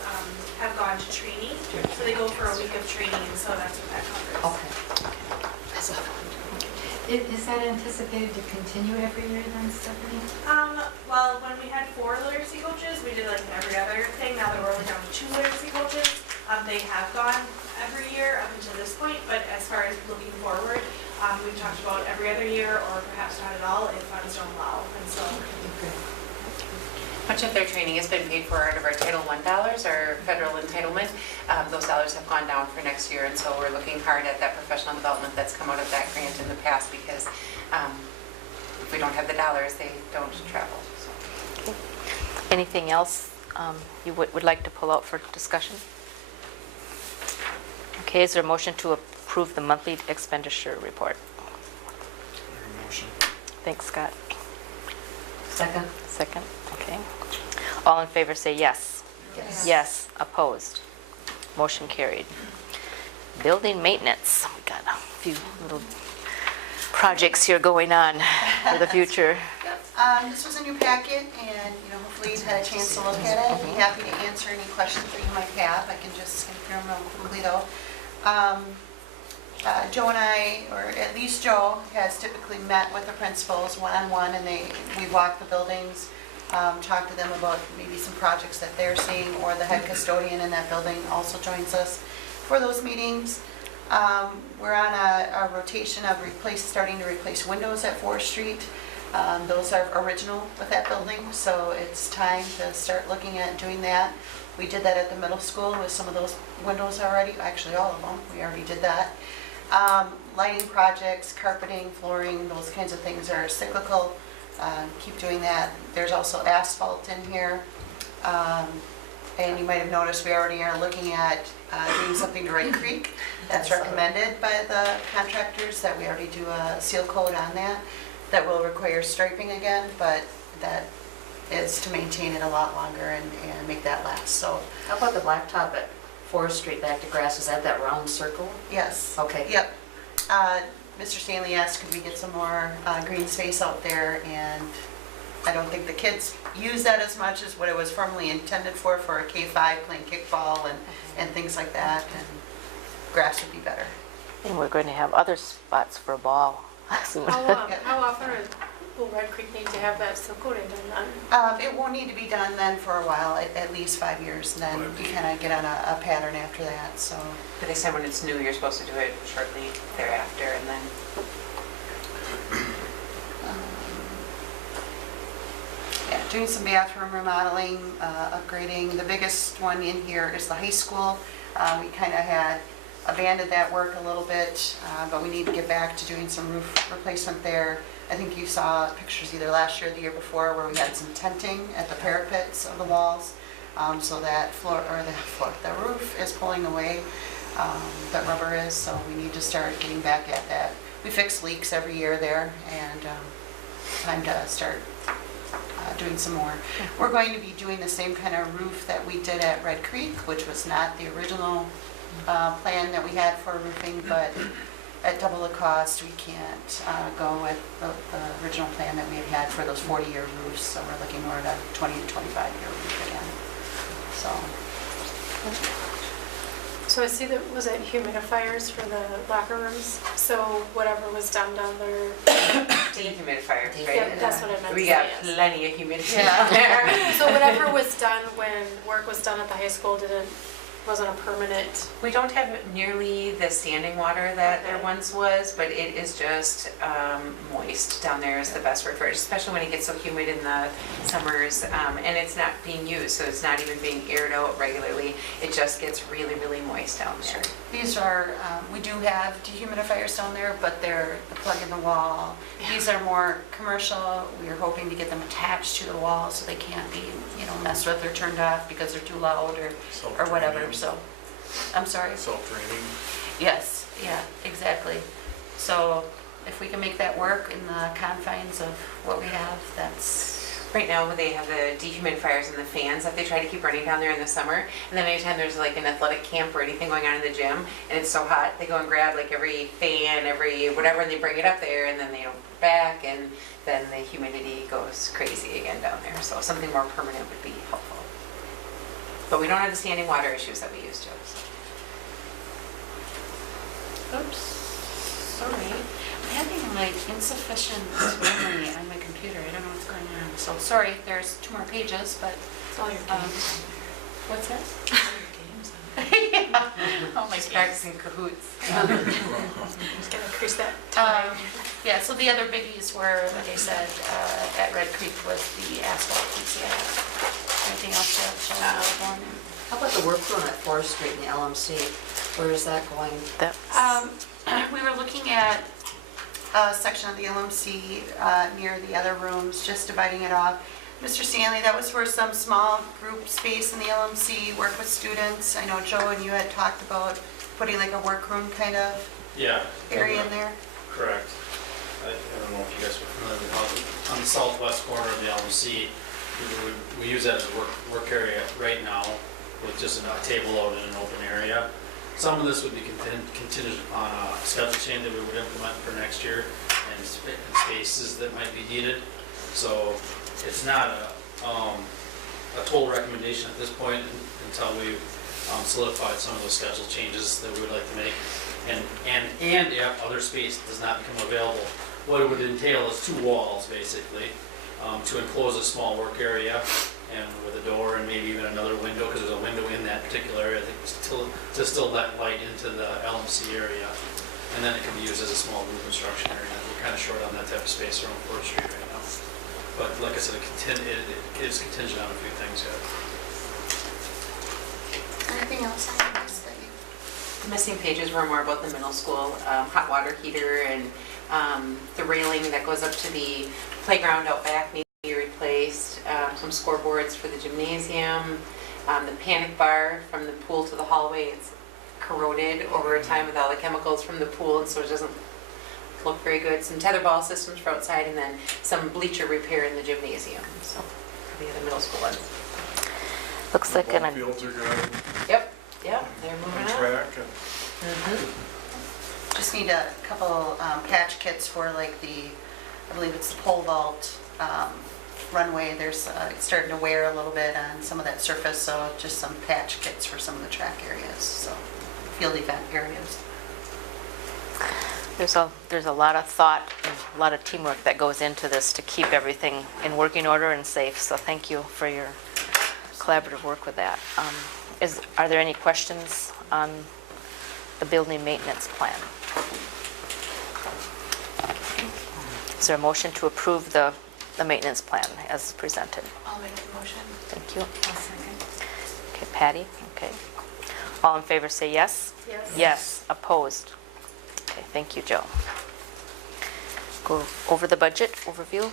have gone to training. So they go for a week of training, and so that's what that covers. Okay. Is that anticipated to continue every year then, Stephanie? Well, when we had 4 literacy coaches, we did like an every other thing. Now that we're only down to 2 literacy coaches, they have gone every year up until this point, but as far as looking forward, we've talked about every other year or perhaps not at all if funds don't allow, and so. Much of their training has been paid for out of our Title I dollars, our federal entitlement. Those dollars have gone down for next year, and so we're looking hard at that professional development that's come out of that grant in the past, because if we don't have the dollars, they don't travel. So. Anything else you would like to pull out for discussion? Okay, is there a motion to approve the monthly expenditure report? Motion. Thanks, Scott. Second? Second, okay. All in favor say yes. Yes. Yes, opposed. Motion carried. Building maintenance, we got a few little projects here going on for the future. Yep. This was in your packet, and hopefully you've had a chance to look at it. I'd be happy to answer any questions that you might have. I can just skim through them real quickly though. Joe and I, or at least Joe, has typically met with the principals one-on-one, and we walk the buildings, talk to them about maybe some projects that they're seeing, or the head custodian in that building also joins us for those meetings. We're on a rotation of starting to replace windows at 4th Street. Those are original with that building, so it's time to start looking at doing that. We did that at the middle school with some of those windows already, actually all of them, we already did that. Lighting projects, carpeting, flooring, those kinds of things are cyclical. Keep doing that. There's also asphalt in here. And you might have noticed we already are looking at doing something to Red Creek. That's recommended by the contractors, that we already do a seal coat on that. That will require striping again, but that is to maintain it a lot longer and make that last. So, How about the blacktop at 4th Street back to Grass? Is that round circle? yes. Okay. Yep. Mr. Stanley asked, could we get some more green space out there? And I don't think the kids use that as much as what it was formerly intended for a K-5 playing kickball and things like that. And grass would be better. And we're going to have other spots for a ball soon. How often will Red Creek need to have that seal coating done then? It won't need to be done then for a while, at least 5 years, and then you kind of get on a pattern after that, so. But they said when it's new, you're supposed to do it shortly thereafter, and then Yeah, doing some bathroom remodeling, upgrading. The biggest one in here is the high school. We kind of had abandoned that work a little bit, but we need to get back to doing some roof replacement there. I think you saw pictures either last year or the year before where we had some tenting at the parapets of the walls. So that the roof is pulling away, that rubber is, so we need to start getting back at that. We fix leaks every year there, and time to start doing some more. We're going to be doing the same kind of roof that we did at Red Creek, which was not the original plan that we had for roofing, but at double the cost, we can't go with the original plan that we had for those 40-year roofs, so we're looking more at a 20 to 25-year roof again. So I see that, was it humidifiers for the locker rooms? So whatever was done down there. dehumidifiers, right? Yeah, that's what I meant to We say, got yes. plenty of humidity down there. So whatever was done when work was done at the high school wasn't a permanent. We don't have nearly the standing water that there once was, but it is just moist down there is the best word for it, especially when it gets so humid in the summers, and it's not being used, so it's not even being aired out regularly. It just gets really, really moist down there. These are, we do have dehumidifiers down there, but they're the plug in the wall. These are more commercial. We are hoping to get them attached to the wall so they can't be, messed with or turned off because they're too loud or whatever. So, I'm sorry? Self-draining. Yes, yeah, exactly. So if we can make that work in the confines of what we have, that's right now they have the dehumidifiers and the fans that they try to keep running down there in the summer. And then anytime there's like an athletic camp or anything going on in the gym and it's so hot, they go and grab like every fan, every whatever, and they bring it up there and then they don't put it back, and then the humidity goes crazy again down there. So something more permanent would be helpful. But we don't have the standing water issues that we used to. Oops, sorry. I'm having like insufficient memory on my computer. I don't know what's going on. So sorry, there's 2 more pages, but. It's all your games. What's that? All your games. Yeah. Oh my Just God. practicing cahoots. Just gonna increase that time. Yeah, so the other biggies were, like I said, at Red Creek was the asphalt PCI. Anything else you have, Shelley? How about the workroom at Forest Street in the LMC? Where is that going? We were looking at a section of the LMC near the other rooms, just dividing it off. Mr. Stanley, that was for some small group space in the LMC, work with students. I know Joe and you had talked about putting like a workroom kind of Yeah. area in there. Correct. I don't know if you guys are familiar with how, on the southwest corner of the LMC, we use that as a work area right now with just a table out in an open area. Some of this would be contingent upon a schedule change that we would implement for next year and spaces that might be needed. So it's not a total recommendation at this point until we've solidified some of those schedule changes that we would like to make. And if other space does not become available, what it would entail is 2 walls basically to enclose a small work area and with a door and maybe even another window, because there's a window in that particular area, I think, to still let light into the LMC area. And then it can be used as a small group instruction area. We're kind of short on that type of space around 4th Street right now. But like I said, it is contingent on a few things yet. Anything else on the list that you? The missing pages were more about the middle school hot water heater and the railing that goes up to the playground out back needs to be replaced, some scoreboards for the gymnasium, the panic bar from the pool to the hallway. It's corroded over time with all the chemicals from the pool, and so it doesn't look very good. Some tetherball systems for outside, and then some bleacher repair in the gymnasium. So the other middle school ones. Looks like Ball fields are good. Yep, they're moving on. Track and Just need a couple patch kits for like I believe it's the pole vault runway. There's, it's starting to wear a little bit on some of that surface, so just some patch kits for some of the track areas, so field event areas. There's a lot of thought and a lot of teamwork that goes into this to keep everything in working order and safe, so thank you for your collaborative work with that. Are there any questions on the building maintenance plan? Is there a motion to approve the maintenance plan as presented? I'll make the motion. Thank you. I'll second. Okay, Patty, okay. All in favor say yes? Yes. Yes, opposed? Okay, thank you, Joe. Go over the budget overview.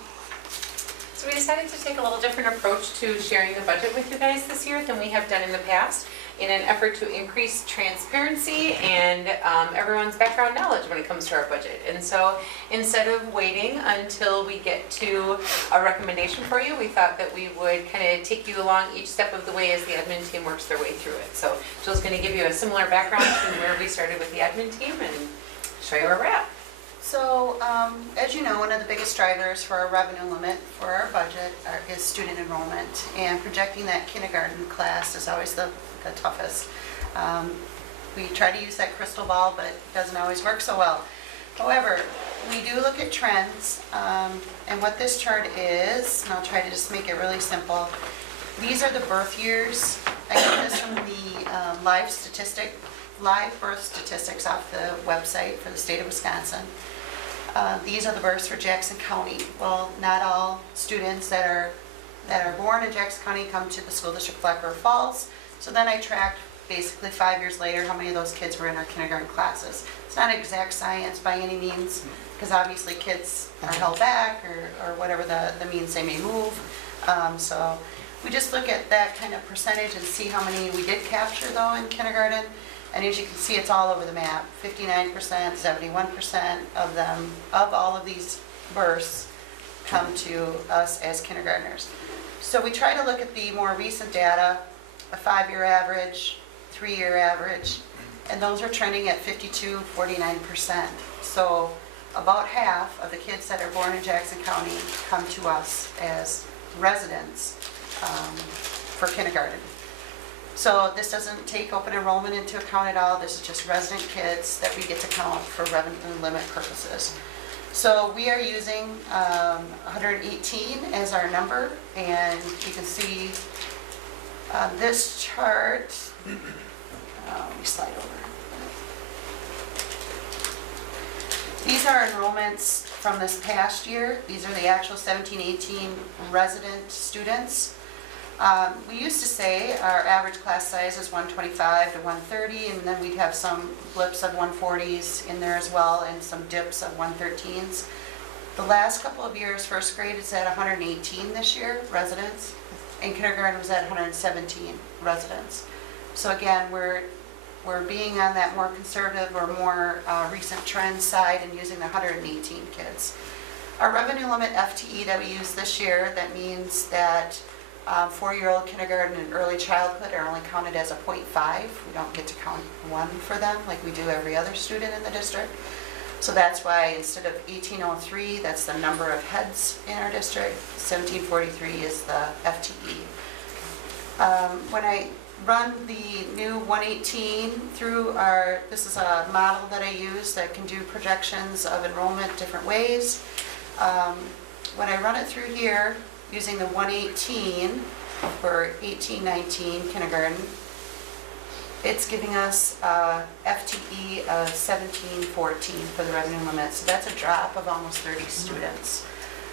So we decided to take a little different approach to sharing the budget with you guys this year than we have done in the past, in an effort to increase transparency and everyone's background knowledge when it comes to our budget. And so instead of waiting until we get to a recommendation for you, we thought that we would kind of take you along each step of the way as the admin team works their way through it. So Jill's going to give you a similar background to where we started with the admin team and show you where we're at. So, as you know, one of the biggest drivers for our revenue limit for our budget is student enrollment. And projecting that kindergarten class is always the toughest. We try to use that crystal ball, but it doesn't always work so well. However, we do look at trends, and what this chart is, and I'll try to just make it really simple. These are the birth years. I got this from the live birth statistics off the website for the state of Wisconsin. These are the births for Jackson County. Well, not all students that are born in Jackson County come to the school district Black River Falls. So then I tracked basically 5 years later how many of those kids were in our kindergarten classes. It's not exact science by any means, because obviously kids are held back or whatever the means they may move. So we just look at that kind of percentage and see how many we did capture though in kindergarten. And as you can see, it's all over the map. 59%, 71% of them, of all of these births, come to us as kindergartners. So we try to look at the more recent data, a 5-year average, 3-year average, and those are trending at 52-49%. So about half of the kids that are born in Jackson County come to us as residents for kindergarten. So this doesn't take open enrollment into account at all. This is just resident kids that we get to count for revenue limit purposes. So we are using 118 as our number, and you can see on this chart, let me slide over. These are enrollments from this past year. These are the actual 17-18 resident students. We used to say our average class size is 125 to 130, and then we'd have some blips of 140s in there as well, and some dips of 113s. The last couple of years, first grade is at 118 this year, residents, and kindergarten was at 117 residents. So again, we're being on that more conservative or more recent trend side and using the 118 kids. Our revenue limit FTE that we use this year, that means that 4-year-old kindergarten and early childhood are only counted as a 0.5. We don't get to count 1 for them like we do every other student in the district. So that's why instead of 1803, that's the number of heads in our district, 1743 is the FTE. When I run the new 118 through this is a model that I use that can do projections of enrollment different ways. When I run it through here, using the 118 for 18-19 kindergarten, it's giving us a FTE of 1714 for the revenue limit. So that's a drop of almost 30 students.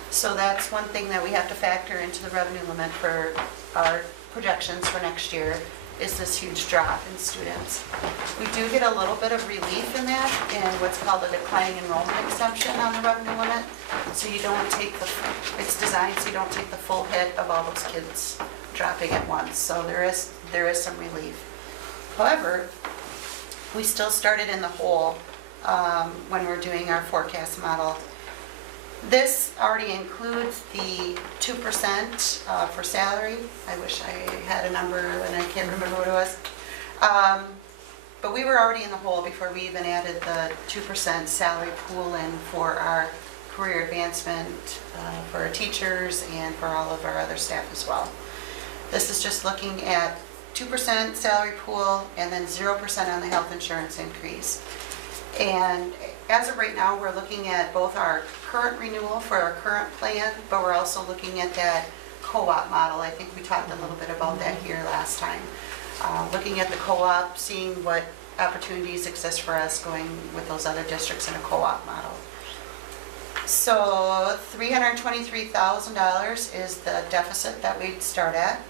So that's one thing that we have to factor into the revenue limit for our projections for next year, is this huge drop in students. We do get a little bit of relief in that in what's called a declining enrollment exemption on the revenue limit. So you don't take it's designed so you don't take the full hit of all those kids dropping at once. So there is some relief. However, we still started in the hole when we're doing our forecast model. This already includes the 2% for salary. I wish I had a number and I can't remember what it was. But we were already in the hole before we even added the 2% salary pool in for our career advancement for our teachers and for all of our other staff as well. This is just looking at 2% salary pool and then 0% on the health insurance increase. And as of right now, we're looking at both our current renewal for our current plan, but we're also looking at that co-op model. I think we talked a little bit about that here last time. Looking at the co-op, seeing what opportunities exist for us going with those other districts in a co-op model. So $323,000 is the deficit that we'd start at.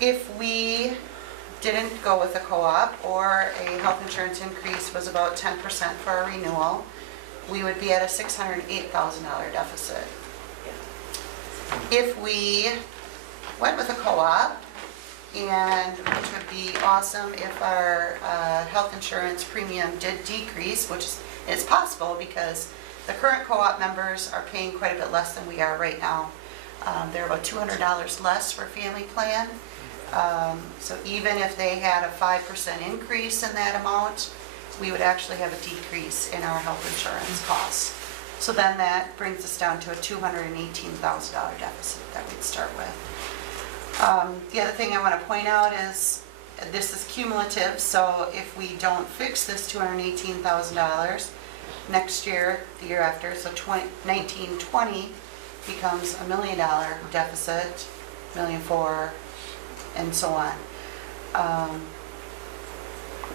If we didn't go with a co-op or a health insurance increase was about 10% for our renewal, we would be at a $608,000 deficit. If we went with a co-op, and which would be awesome if our health insurance premium did decrease, which is possible because the current co-op members are paying quite a bit less than we are right now. They're about $200 less for family plan. So even if they had a 5% increase in that amount, we would actually have a decrease in our health insurance costs. So then that brings us down to a $218,000 deficit that we'd start with. The other thing I want to point out is this is cumulative, so if we don't fix this $218,000 next year, the year after, so 1920 becomes $1 million deficit, $1.4 million, and so on.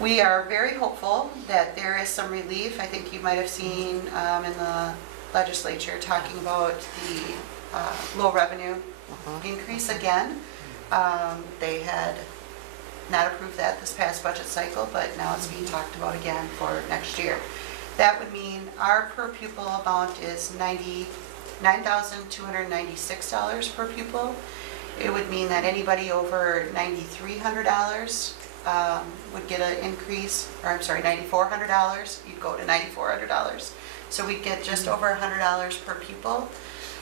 We are very hopeful that there is some relief. I think you might have seen in the legislature talking about the low revenue increase again. They had not approved that this past budget cycle, but now it's being talked about again for next year. That would mean our per pupil amount is $99,296 per pupil. It would mean that anybody over $9,300 would get an increase, or I'm sorry, $9,400, you'd go to $9,400. So we'd get just over $100 per pupil.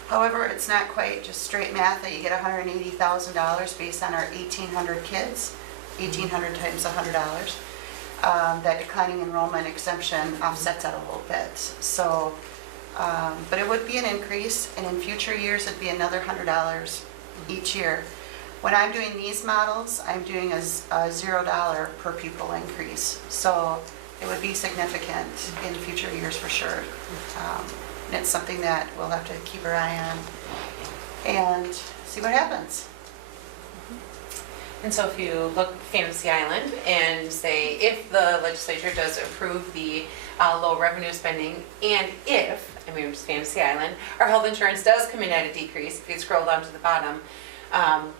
However, it's not quite just straight math that you get $180,000 based on our 1,800 kids, 1,800 times $100. That declining enrollment exemption offsets that a little bit. So, but it would be an increase, and in future years, it'd be another $100 each year. When I'm doing these models, I'm doing a $0 per pupil increase. So it would be significant in future years for sure. And it's something that we'll have to keep our eye on and see what happens. And so if you look Fantasy Island and say if the legislature does approve the low revenue spending, and if, I mean, it's Fantasy Island, our health insurance does come in at a decrease, if you scroll down to the bottom,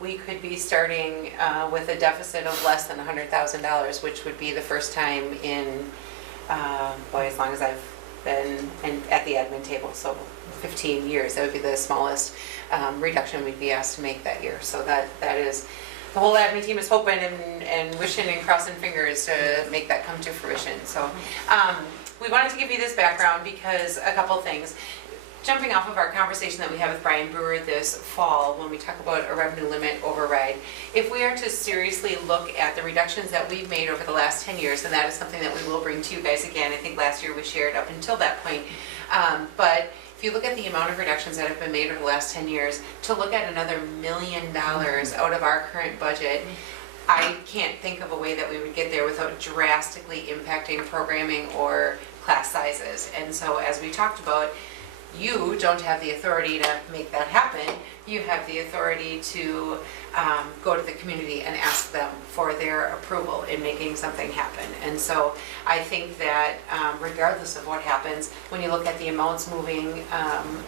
we could be starting with a deficit of less than $100,000, which would be the first time in, boy, as long as I've been at the admin table, so 15 years. That would be the smallest reduction we'd be asked to make that year. So that is, the whole admin team is hoping and wishing and crossing fingers to make that come to fruition. So we wanted to give you this background because a couple things. Jumping off of our conversation that we had with Brian Brewer this fall when we talk about a revenue limit override, if we are to seriously look at the reductions that we've made over the last 10 years, and that is something that we will bring to you guys again. I think last year we shared up until that point. But if you look at the amount of reductions that have been made over the last 10 years, to look at another $1 million out of our current budget, I can't think of a way that we would get there without drastically impacting programming or class sizes. And so as we talked about, you don't have the authority to make that happen. You have the authority to go to the community and ask them for their approval in making something happen. And so I think that regardless of what happens, when you look at the amounts moving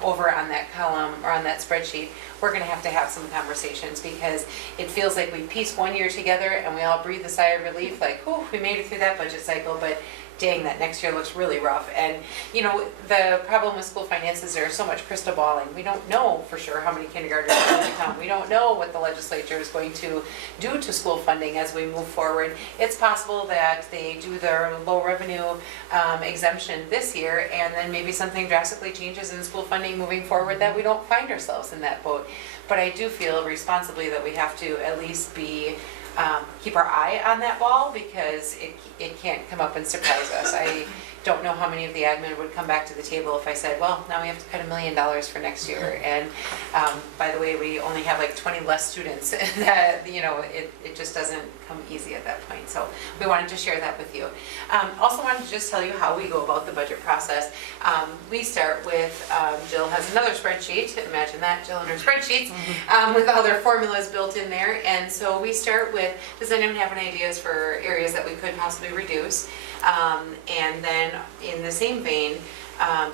over on that column or on that spreadsheet, we're going to have some conversations because it feels like we piece one year together and we all breathe a sigh of relief, like, oh, we made it through that budget cycle, but dang, that next year looks really rough. And you know, the problem with school finances, there's so much crystal balling. We don't know for sure how many kindergartners are going to come. We don't know what the legislature is going to do to school funding as we move forward. It's possible that they do their low revenue exemption this year and then maybe something drastically changes in school funding moving forward that we don't find ourselves in that boat. But I do feel responsibly that we have to at least be keep our eye on that ball because it can't come up and surprise us. I don't know how many of the admin would come back to the table if I said, well, now we have to cut $1 million for next year. And by the way, we only have like 20 less students. That, you know, it just doesn't come easy at that point. So we wanted to share that with you. Also wanted to just tell you how we go about the budget process. We start with, Jill has another spreadsheet. Imagine that, Jill and her spreadsheets, with all their formulas built in there. And so we start with, does anyone have any ideas for areas that we could possibly reduce? And then in the same vein,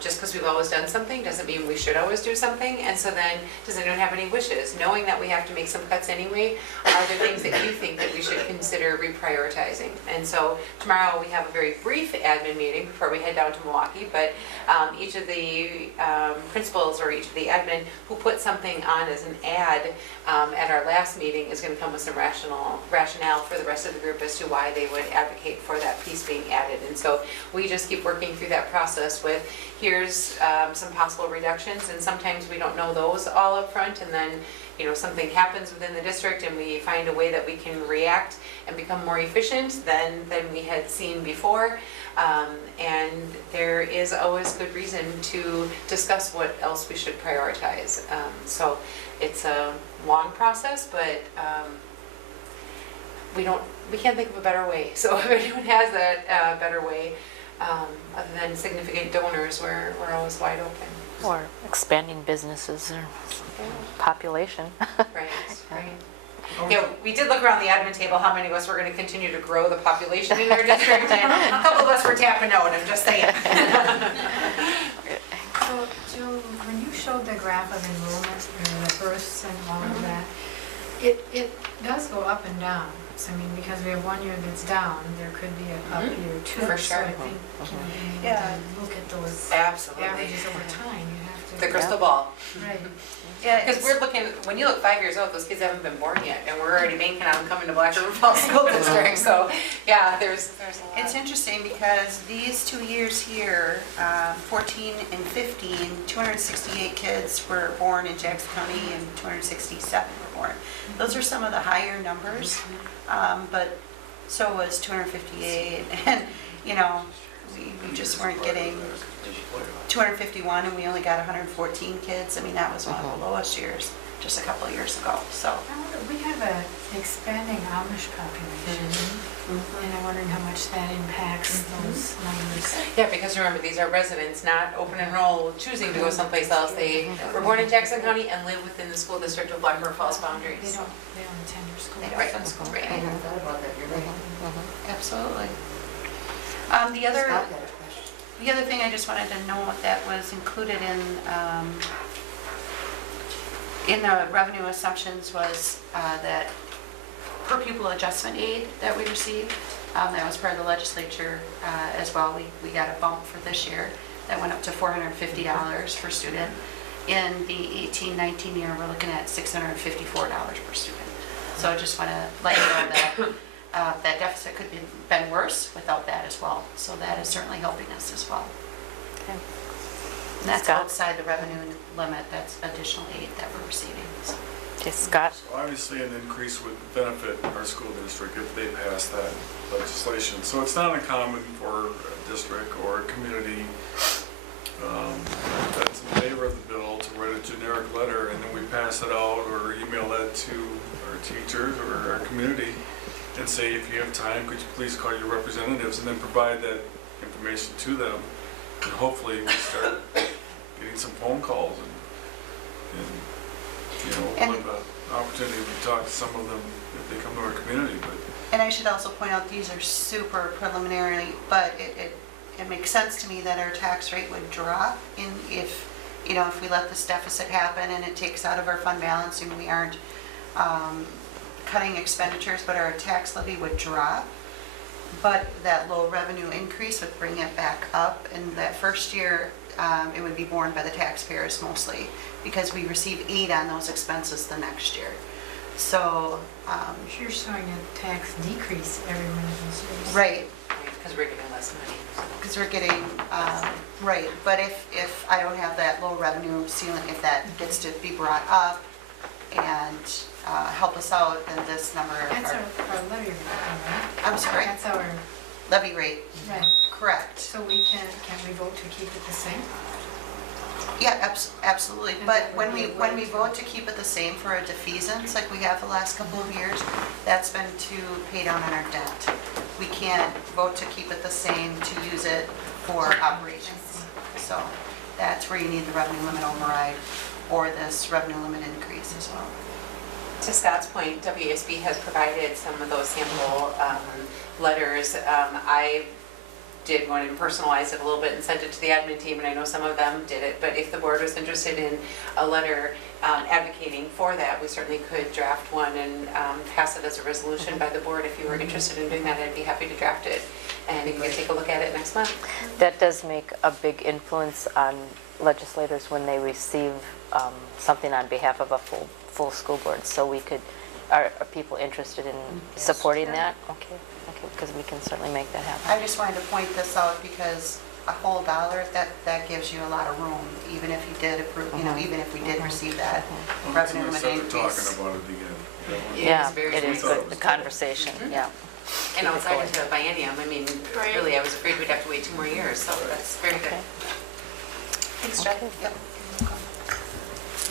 just because we've always done something doesn't mean we should always do something. And so then, does anyone have any wishes? Knowing that we have to make some cuts anyway, are there things that you think that we should consider reprioritizing? And so tomorrow we have a very brief admin meeting before we head down to Milwaukee, but each of the principals or each of the admin who put something on as an ad at our last meeting is going to come with some rationale for the rest of the group as to why they would advocate for that piece being added. And so we just keep working through that process with here's some possible reductions, and sometimes we don't know those all up front, and then you know something happens within the district and we find a way that we can react and become more efficient than we had seen before. And there is always good reason to discuss what else we should prioritize. So it's a long process, but we can't think of a better way. So if anyone has that better way, other than significant donors, we're always wide open. Or expanding businesses or population. Right. Yeah, we did look around the admin table how many of us were going to continue to grow the population in our district, and a couple of us were tapping out, I'm just saying. So, Jill, when you showed the graph of enrollment and the births and all of that, it does go up and down. So, I mean, because we have 1 year that's down, there could be an up year too. For sure. So I think you need to look at those Absolutely. averages over time. You have to. The crystal ball. Right. Yeah, Because we're looking, when you look 5 years old, those kids haven't been born yet, and we're already banking on them coming to Black River Falls School District, so, yeah, there's a lot. It's interesting because these 2 years here, 14 and 15, 268 kids were born in Jackson County and 267 were born. Those are some of the higher numbers, but so was 258. And, you know, we just weren't getting 251 and we only got 114 kids. I mean, that was one of the lowest years just a couple of years ago, so. We have an expanding Amish population, and I'm wondering how much that impacts those numbers. Yeah, because remember, these are residents, not open enroll, choosing to go someplace else. They were born in Jackson County and live within the school district of Black River Falls They boundaries. don't attend your school. They don't Right. attend school. Right. I never thought about that, you're right. Absolutely. Scott had a question. The other thing I just wanted to note that was included in the revenue assumptions was that per pupil adjustment aid that we received, that was part of the legislature as well. We got a bump for this year that went up to $450 per student. In the 18-19 year, we're looking at $654 per student. So I just want to let you know that that deficit could have been worse without that as well. So that is certainly helping us as well. Okay. And that's Scott? outside the revenue limit, that's additional aid that we're receiving. So. Okay, Scott? So obviously, an increase would benefit our school district if they pass that legislation. So it's not uncommon for a district or a community that's in favor of the bill to write a generic letter, and then we pass it out or email that to our teachers or our community and say, if you have time, could you please call your representatives, and then provide that information to them. And hopefully we start getting some phone calls and we'll have an opportunity to talk to some of them if they come to our community. But And I should also point out, these are super preliminary, but it makes sense to me that our tax rate would drop if we let this deficit happen and it takes out of our fund balance and we aren't cutting expenditures, but our tax levy would drop. But that low revenue increase would bring it back up. And that first year, it would be borne by the taxpayers mostly because we receive aid on those expenses the next year. So. You're showing a tax decrease every one of those years. Right. Because we're getting less money. Because we're getting, right, but if I don't have that low revenue ceiling, if that gets to be brought up and help us out, then this number. That's our levy rate, right? I'm sorry? That's our, Levy rate, right. correct. So can we vote to keep it the same? Yeah, absolutely, but when we vote to keep it the same for a defeasance, like we have the last couple of years, that's been to pay down on our debt. We can't vote to keep it the same to use it for operations. So that's where you need the revenue limit override or this revenue limit increase as well. To Scott's point, WASB has provided some of those sample letters. I did one and personalized it a little bit and sent it to the admin team, and I know some of them did it, but if the board was interested in a letter advocating for that, we certainly could draft one and pass it as a resolution by the board. If you were interested in doing that, I'd be happy to draft it, and you can take a look at it next month. That does make a big influence on legislators when they receive something on behalf of a full school board. So are people interested in supporting that? Okay, because we can certainly make that happen. I just wanted to point this out because a whole dollar, that gives you a lot of room, even if you did approve, even if we did receive that revenue limit They're increase. talking about it again. Yeah, very it is good, the conversation, yeah. And outside of the biennium, I mean, Right. really, I was afraid we'd have to wait 2 more years, so that's very good. Okay. Thanks, Jeff. Yep.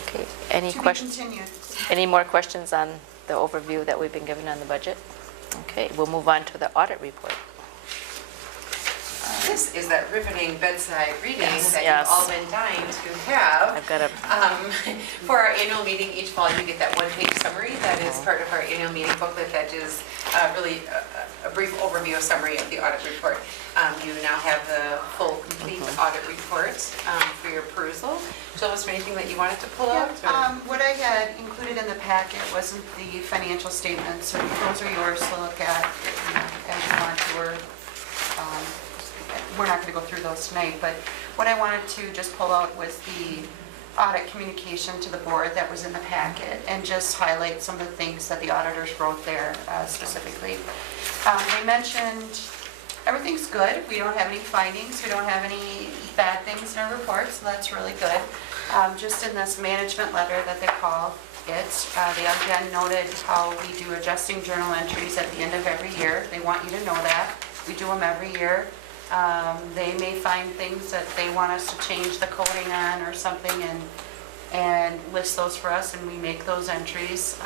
Okay, any To be questions? continued. Any more questions on the overview that we've been given on the budget? Okay, we'll move on to the audit report. This is that riveting bedside reading Yes, that yes. you've all been dying to have. I've got a, For our annual meeting each fall, you get that one-page summary. That is part of our annual meeting booklet that is really a brief overview, a summary of the audit report. You now have the full, complete audit report for your perusal. Jill, was there anything that you wanted to pull out? What I had included in the packet wasn't the financial statements, or those are yours to look at as you want to. We're not going to go through those tonight, but what I wanted to just pull out was the audit communication to the board that was in the packet and just highlight some of the things that the auditors wrote there specifically. They mentioned everything's good. We don't have any findings. We don't have any bad things in our report, so that's really good. Just in this management letter that they call it, they again noted how we do adjusting journal entries at the end of every year. They want you to know that. We do them every year. They may find things that they want us to change the coding on or something and list those for us, and we make those entries.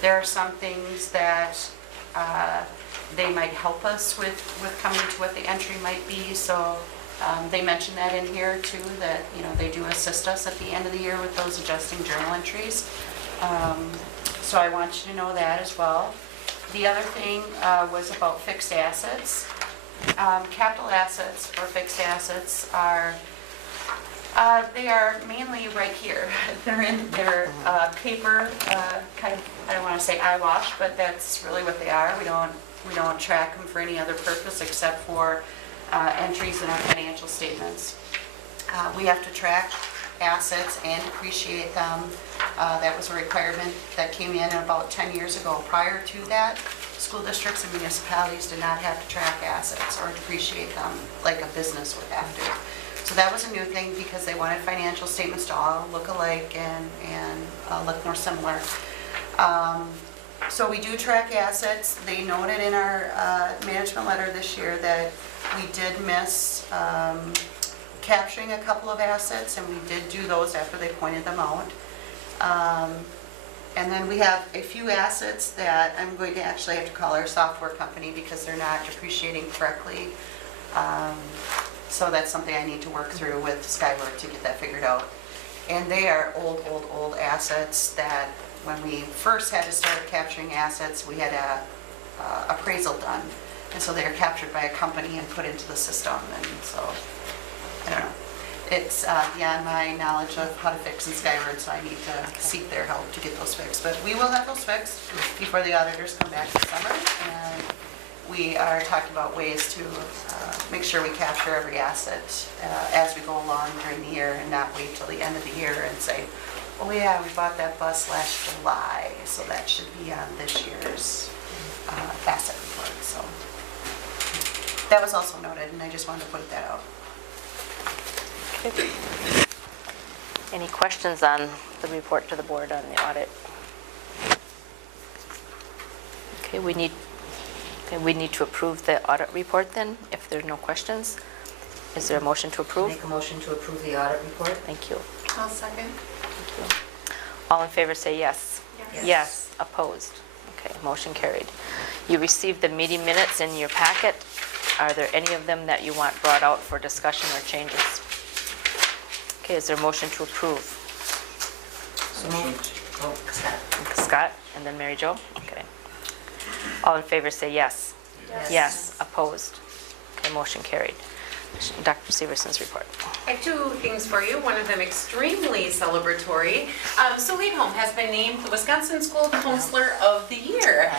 There are some things that they might help us with coming to what the entry might be, so they mentioned that in here too, that they do assist us at the end of the year with those adjusting journal entries. So I want you to know that as well. The other thing was about fixed assets. Capital assets or fixed assets are, they are mainly right here. They're in their paper, kind of, I don't want to say eyewash, but that's really what they are. We don't track them for any other purpose except for entries in our financial statements. We have to track assets and depreciate them. That was a requirement that came in about 10 years ago. Prior to that, school districts and municipalities did not have to track assets or depreciate them like a business would have to. So that was a new thing because they wanted financial statements to all look alike and look more similar. So we do track assets. They noted in our management letter this year that we did miss capturing a couple of assets, and we did do those after they pointed them out. And then we have a few assets that I'm going to actually have to call our software company because they're not depreciating correctly. So that's something I need to work through with Skyward to get that figured out. And they are old assets that when we first had to start capturing assets, we had a appraisal done. And so they are captured by a company and put into the system. And so, I don't know. It's beyond my knowledge of how to fix in Skyward, so I need to seek their help to get those fixed. But we will have those fixed before the auditors come back this summer. And we are talking about ways to make sure we capture every asset as we go along during the year and not wait till the end of the year and say, oh yeah, we bought that bus last July, so that should be on this year's asset report. So that was also noted, and I just wanted to put that out. Okay. Any questions on the report to the board on the audit? Okay, we need to approve the audit report then, if there are no questions. Is there a motion to approve? Make a motion to approve the audit report. Thank you. I'll second. Thank you. All in favor say yes. Yes. Yes. Opposed? Okay, motion carried. You received the meeting minutes in your packet. Are there any of them that you want brought out for discussion or changes? Okay, is there a motion to approve? So moved. Oh, Scott. Scott, and then Mary Jo? Okay. All in favor say yes. Yes. Yes. Opposed? Okay, motion carried. Dr. Severson's report. I have two things for you, one of them extremely celebratory. Sue Home has been named the Wisconsin School Counselor of the Year.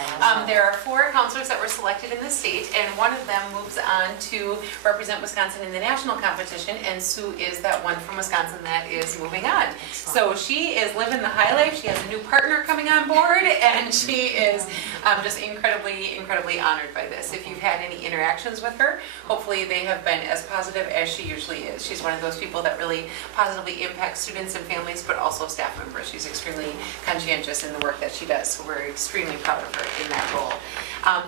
There are 4 counselors that were selected in the state, and one of them moves on to represent Wisconsin in the national competition, and Sue is that one from Wisconsin that is moving on. So she is living the high life. She has a new partner coming on board, and she is just incredibly honored by this. If you've had any interactions with her, hopefully they have been as positive as she usually is. She's one of those people that really positively impacts students and families, but also staff members. She's extremely conscientious in the work that she does, so we're extremely proud of her in that role.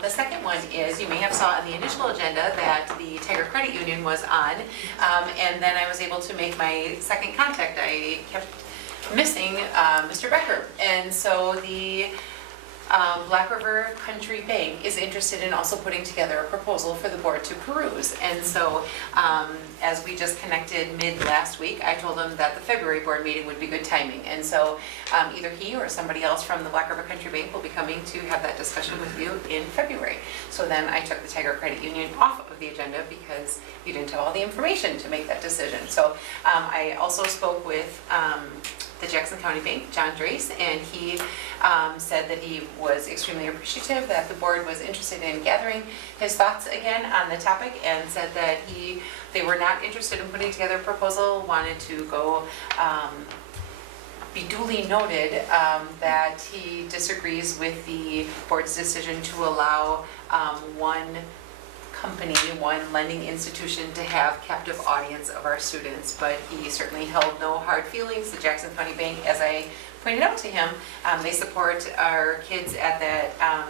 The second one is, you may have saw on the initial agenda that the Tiger Credit Union was on, and then I was able to make my second contact. I kept missing Mr. Becker, and so the Black River Country Bank is interested in also putting together a proposal for the board to peruse. And so as we just connected mid last week, I told him that the February board meeting would be good timing. And so either he or somebody else from the Black River Country Bank will be coming to have that discussion with you in February. So then I took the Tiger Credit Union off of the agenda because you didn't have all the information to make that decision. So I also spoke with the Jackson County Bank, John Drace, and he said that he was extremely appreciative that the board was interested in gathering his thoughts again on the topic, and said that they were not interested in putting together a proposal, wanted to go be duly noted that he disagrees with the board's decision to allow one company, one lending institution to have captive audience of our students, but he certainly held no hard feelings. The Jackson County Bank, as I pointed out to him, they support our kids at that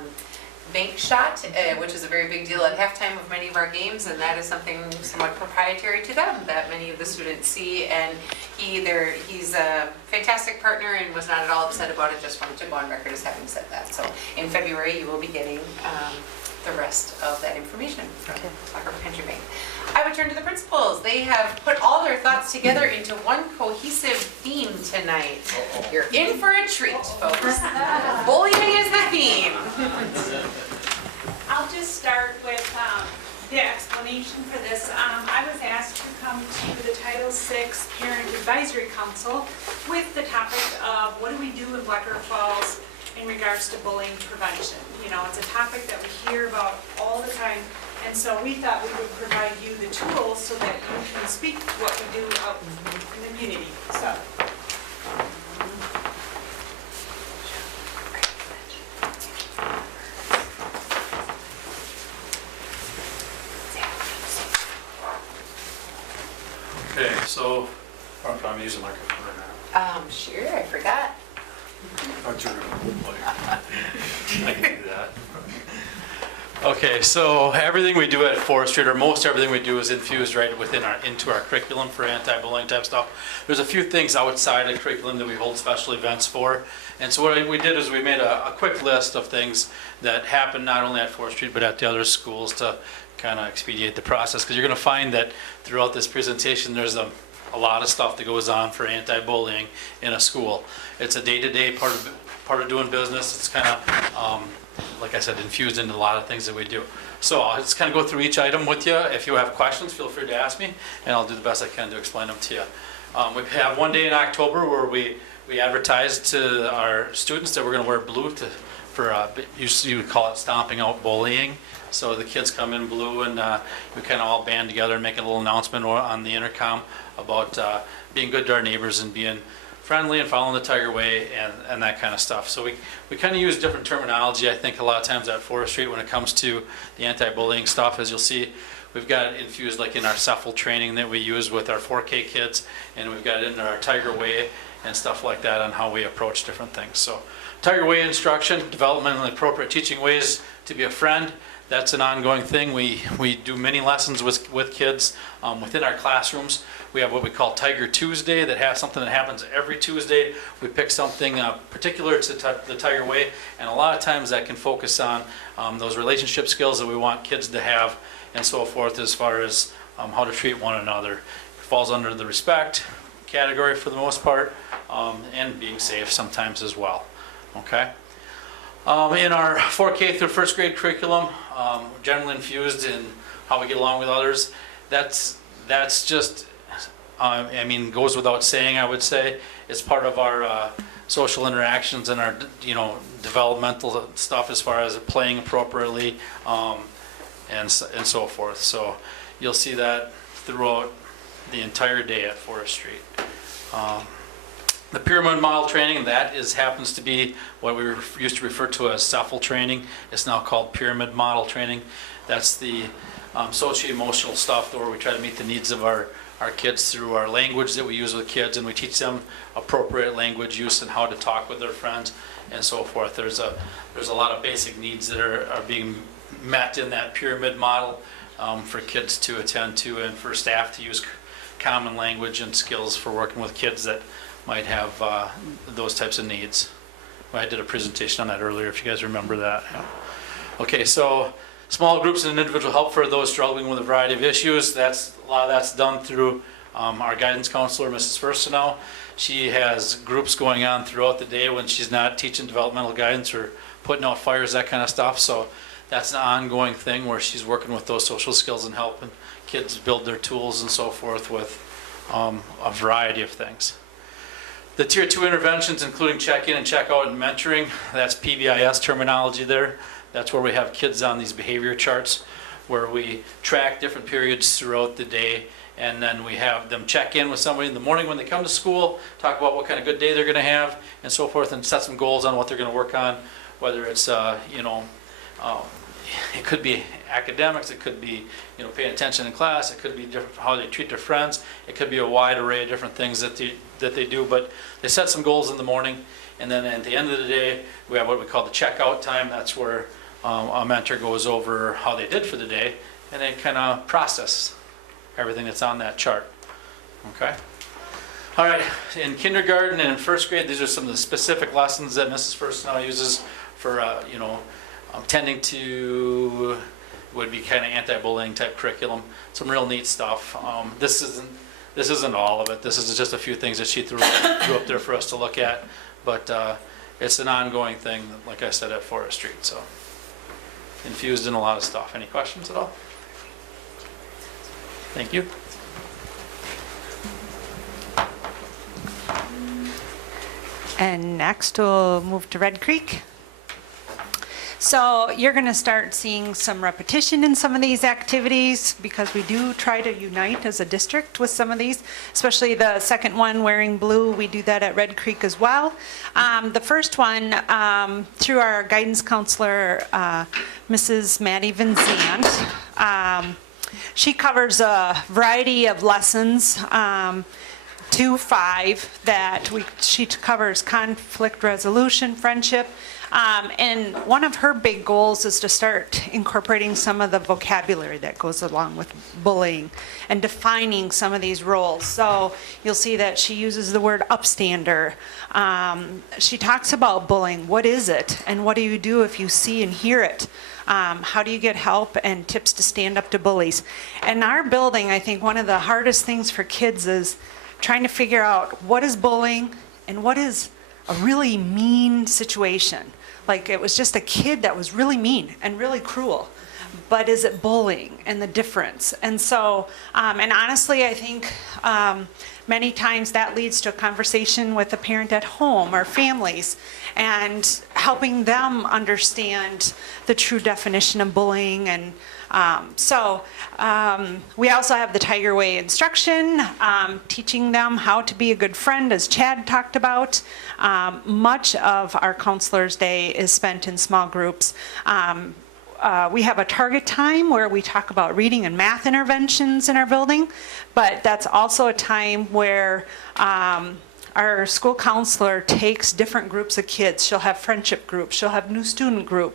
bank shot, which is a very big deal at halftime of many of our games, and that is something somewhat proprietary to them that many of the students see, and he's a fantastic partner and was not at all upset about it, just wanted to go on record as having said that. So in February, you will be getting the rest of that information from Tucker Country Bank. I would turn to the principals. They have put all their thoughts together into one cohesive theme tonight. You're in for a treat, folks. Bullying is the theme. I'll just start with the explanation for this. I was asked to come to the Title VI Parent Advisory Council with the topic of what do we do in Black River Falls in regards to bullying prevention. You know, it's a topic that we hear about all the time, and so we thought we would provide you the tools so that you can speak what we do out in the community. So. Okay, so, I'm probably using the microphone right Sure, I forgot. now. Thought you were gonna I can do that. Okay, so everything we do at Forest Street, or most everything we do, is infused right into our curriculum for anti-bullying type stuff. There's a few things outside of curriculum that we hold special events for. And so what we did is we made a quick list of things that happen not only at Forest Street, but at the other schools to kind of expedite the process. Because you're going to find that throughout this presentation, there's a lot of stuff that goes on for anti-bullying in a school. It's a day-to-day part of doing business. It's kind of, like I said, infused into a lot of things that we do. So I'll just kind of go through each item with you. If you have questions, feel free to ask me, and I'll do the best I can to explain them to you. We have one day in October where we advertise to our students that we're going to wear blue you would call it stomping out bullying. So the kids come in blue, and we kind of all band together and make a little announcement on the intercom about being good to our neighbors and being friendly and following the Tiger Way and that kind of stuff. So we kind of use different terminology, I think, a lot of times at Forest Street when it comes to the anti-bullying stuff. As you'll see, we've got it infused like in our CEFL training that we use with our 4K kids, and we've got it in our Tiger Way and stuff like that on how we approach different things. So Tiger Way instruction, developmentally appropriate teaching ways to be a friend. That's an ongoing thing. We do many lessons with kids within our classrooms. We have what we call Tiger Tuesday, that has something that happens every Tuesday. We pick something particular to the Tiger Way, and a lot of times that can focus on those relationship skills that we want kids to have and so forth, as far as how to treat one another. It falls under the respect category for the most part, and being safe sometimes as well. Okay. In our 4K through first grade curriculum, generally infused in how we get along with others, that's just, goes without saying, I would say. It's part of our social interactions and our, developmental stuff as far as playing appropriately, and so forth. So you'll see that throughout the entire day at Forest Street. The pyramid model training, that happens to be what we used to refer to as CEFL training. It's now called pyramid model training. That's the socio-emotional stuff where we try to meet the needs of our kids through our language that we use with kids, and we teach them appropriate language use and how to talk with their friends and so forth. There's a lot of basic needs that are being met in that pyramid model for kids to attend to, and for staff to use common language and skills for working with kids that might have those types of needs. I did a presentation on that earlier, if you guys remember that. Yeah. Okay, so small groups and individual help for those struggling with a variety of issues. A lot of that's done through our guidance counselor, Mrs. Firstenow. She has groups going on throughout the day when she's not teaching developmental guidance or putting out fires, that kind of stuff. So that's an ongoing thing where she's working with those social skills and helping kids build their tools and so forth with a variety of things. The Tier 2 interventions, including check-in and check-out and mentoring, that's PBIS terminology there. That's where we have kids on these behavior charts, where we track different periods throughout the day, and then we have them check in with somebody in the morning when they come to school, talk about what kind of good day they're going to have, and so forth, and set some goals on what they're going to work on, whether it's, it could be academics, it could be, paying attention in class, it could be different how they treat their friends, it could be a wide array of different things that they do, but they set some goals in the morning, and then at the end of the day, we have what we call the checkout time. That's where a mentor goes over how they did for the day, and they kind of process everything that's on that chart. Okay? All right, in kindergarten and in first grade, these are some of the specific lessons that Mrs. First now uses for, tending to, would be kind of anti-bullying type curriculum. Some real neat stuff. This isn't all of it. This is just a few things that she threw up there for us to look at. But it's an ongoing thing, like I said, at Forest Street. So infused in a lot of stuff. Any questions at all? Thank you. And next we'll move to Red Creek. So you're going to start seeing some repetition in some of these activities because we do try to unite as a district with some of these, especially the second one, wearing blue. We do that at Red Creek as well. The first one, through our guidance counselor, Mrs. Maddie Van Zandt, she covers a variety of lessons, 2-5, that she covers conflict resolution, friendship. And one of her big goals is to start incorporating some of the vocabulary that goes along with bullying and defining some of these roles. So you'll see that she uses the word upstander. She talks about bullying. What is it? And what do you do if you see and hear it? How do you get help and tips to stand up to bullies? In our building, I think one of the hardest things for kids is trying to figure out what is bullying and what is a really mean situation. Like it was just a kid that was really mean and really cruel. But is it bullying and the difference? And so, and honestly, I think many times that leads to a conversation with a parent at home or families and helping them understand the true definition of bullying. And we also have the Tiger Way instruction, teaching them how to be a good friend, as Chad talked about. Much of our counselors' day is spent in small groups. We have a target time where we talk about reading and math interventions in our building, but that's also a time where our school counselor takes different groups of kids. She'll have friendship groups, she'll have new student group,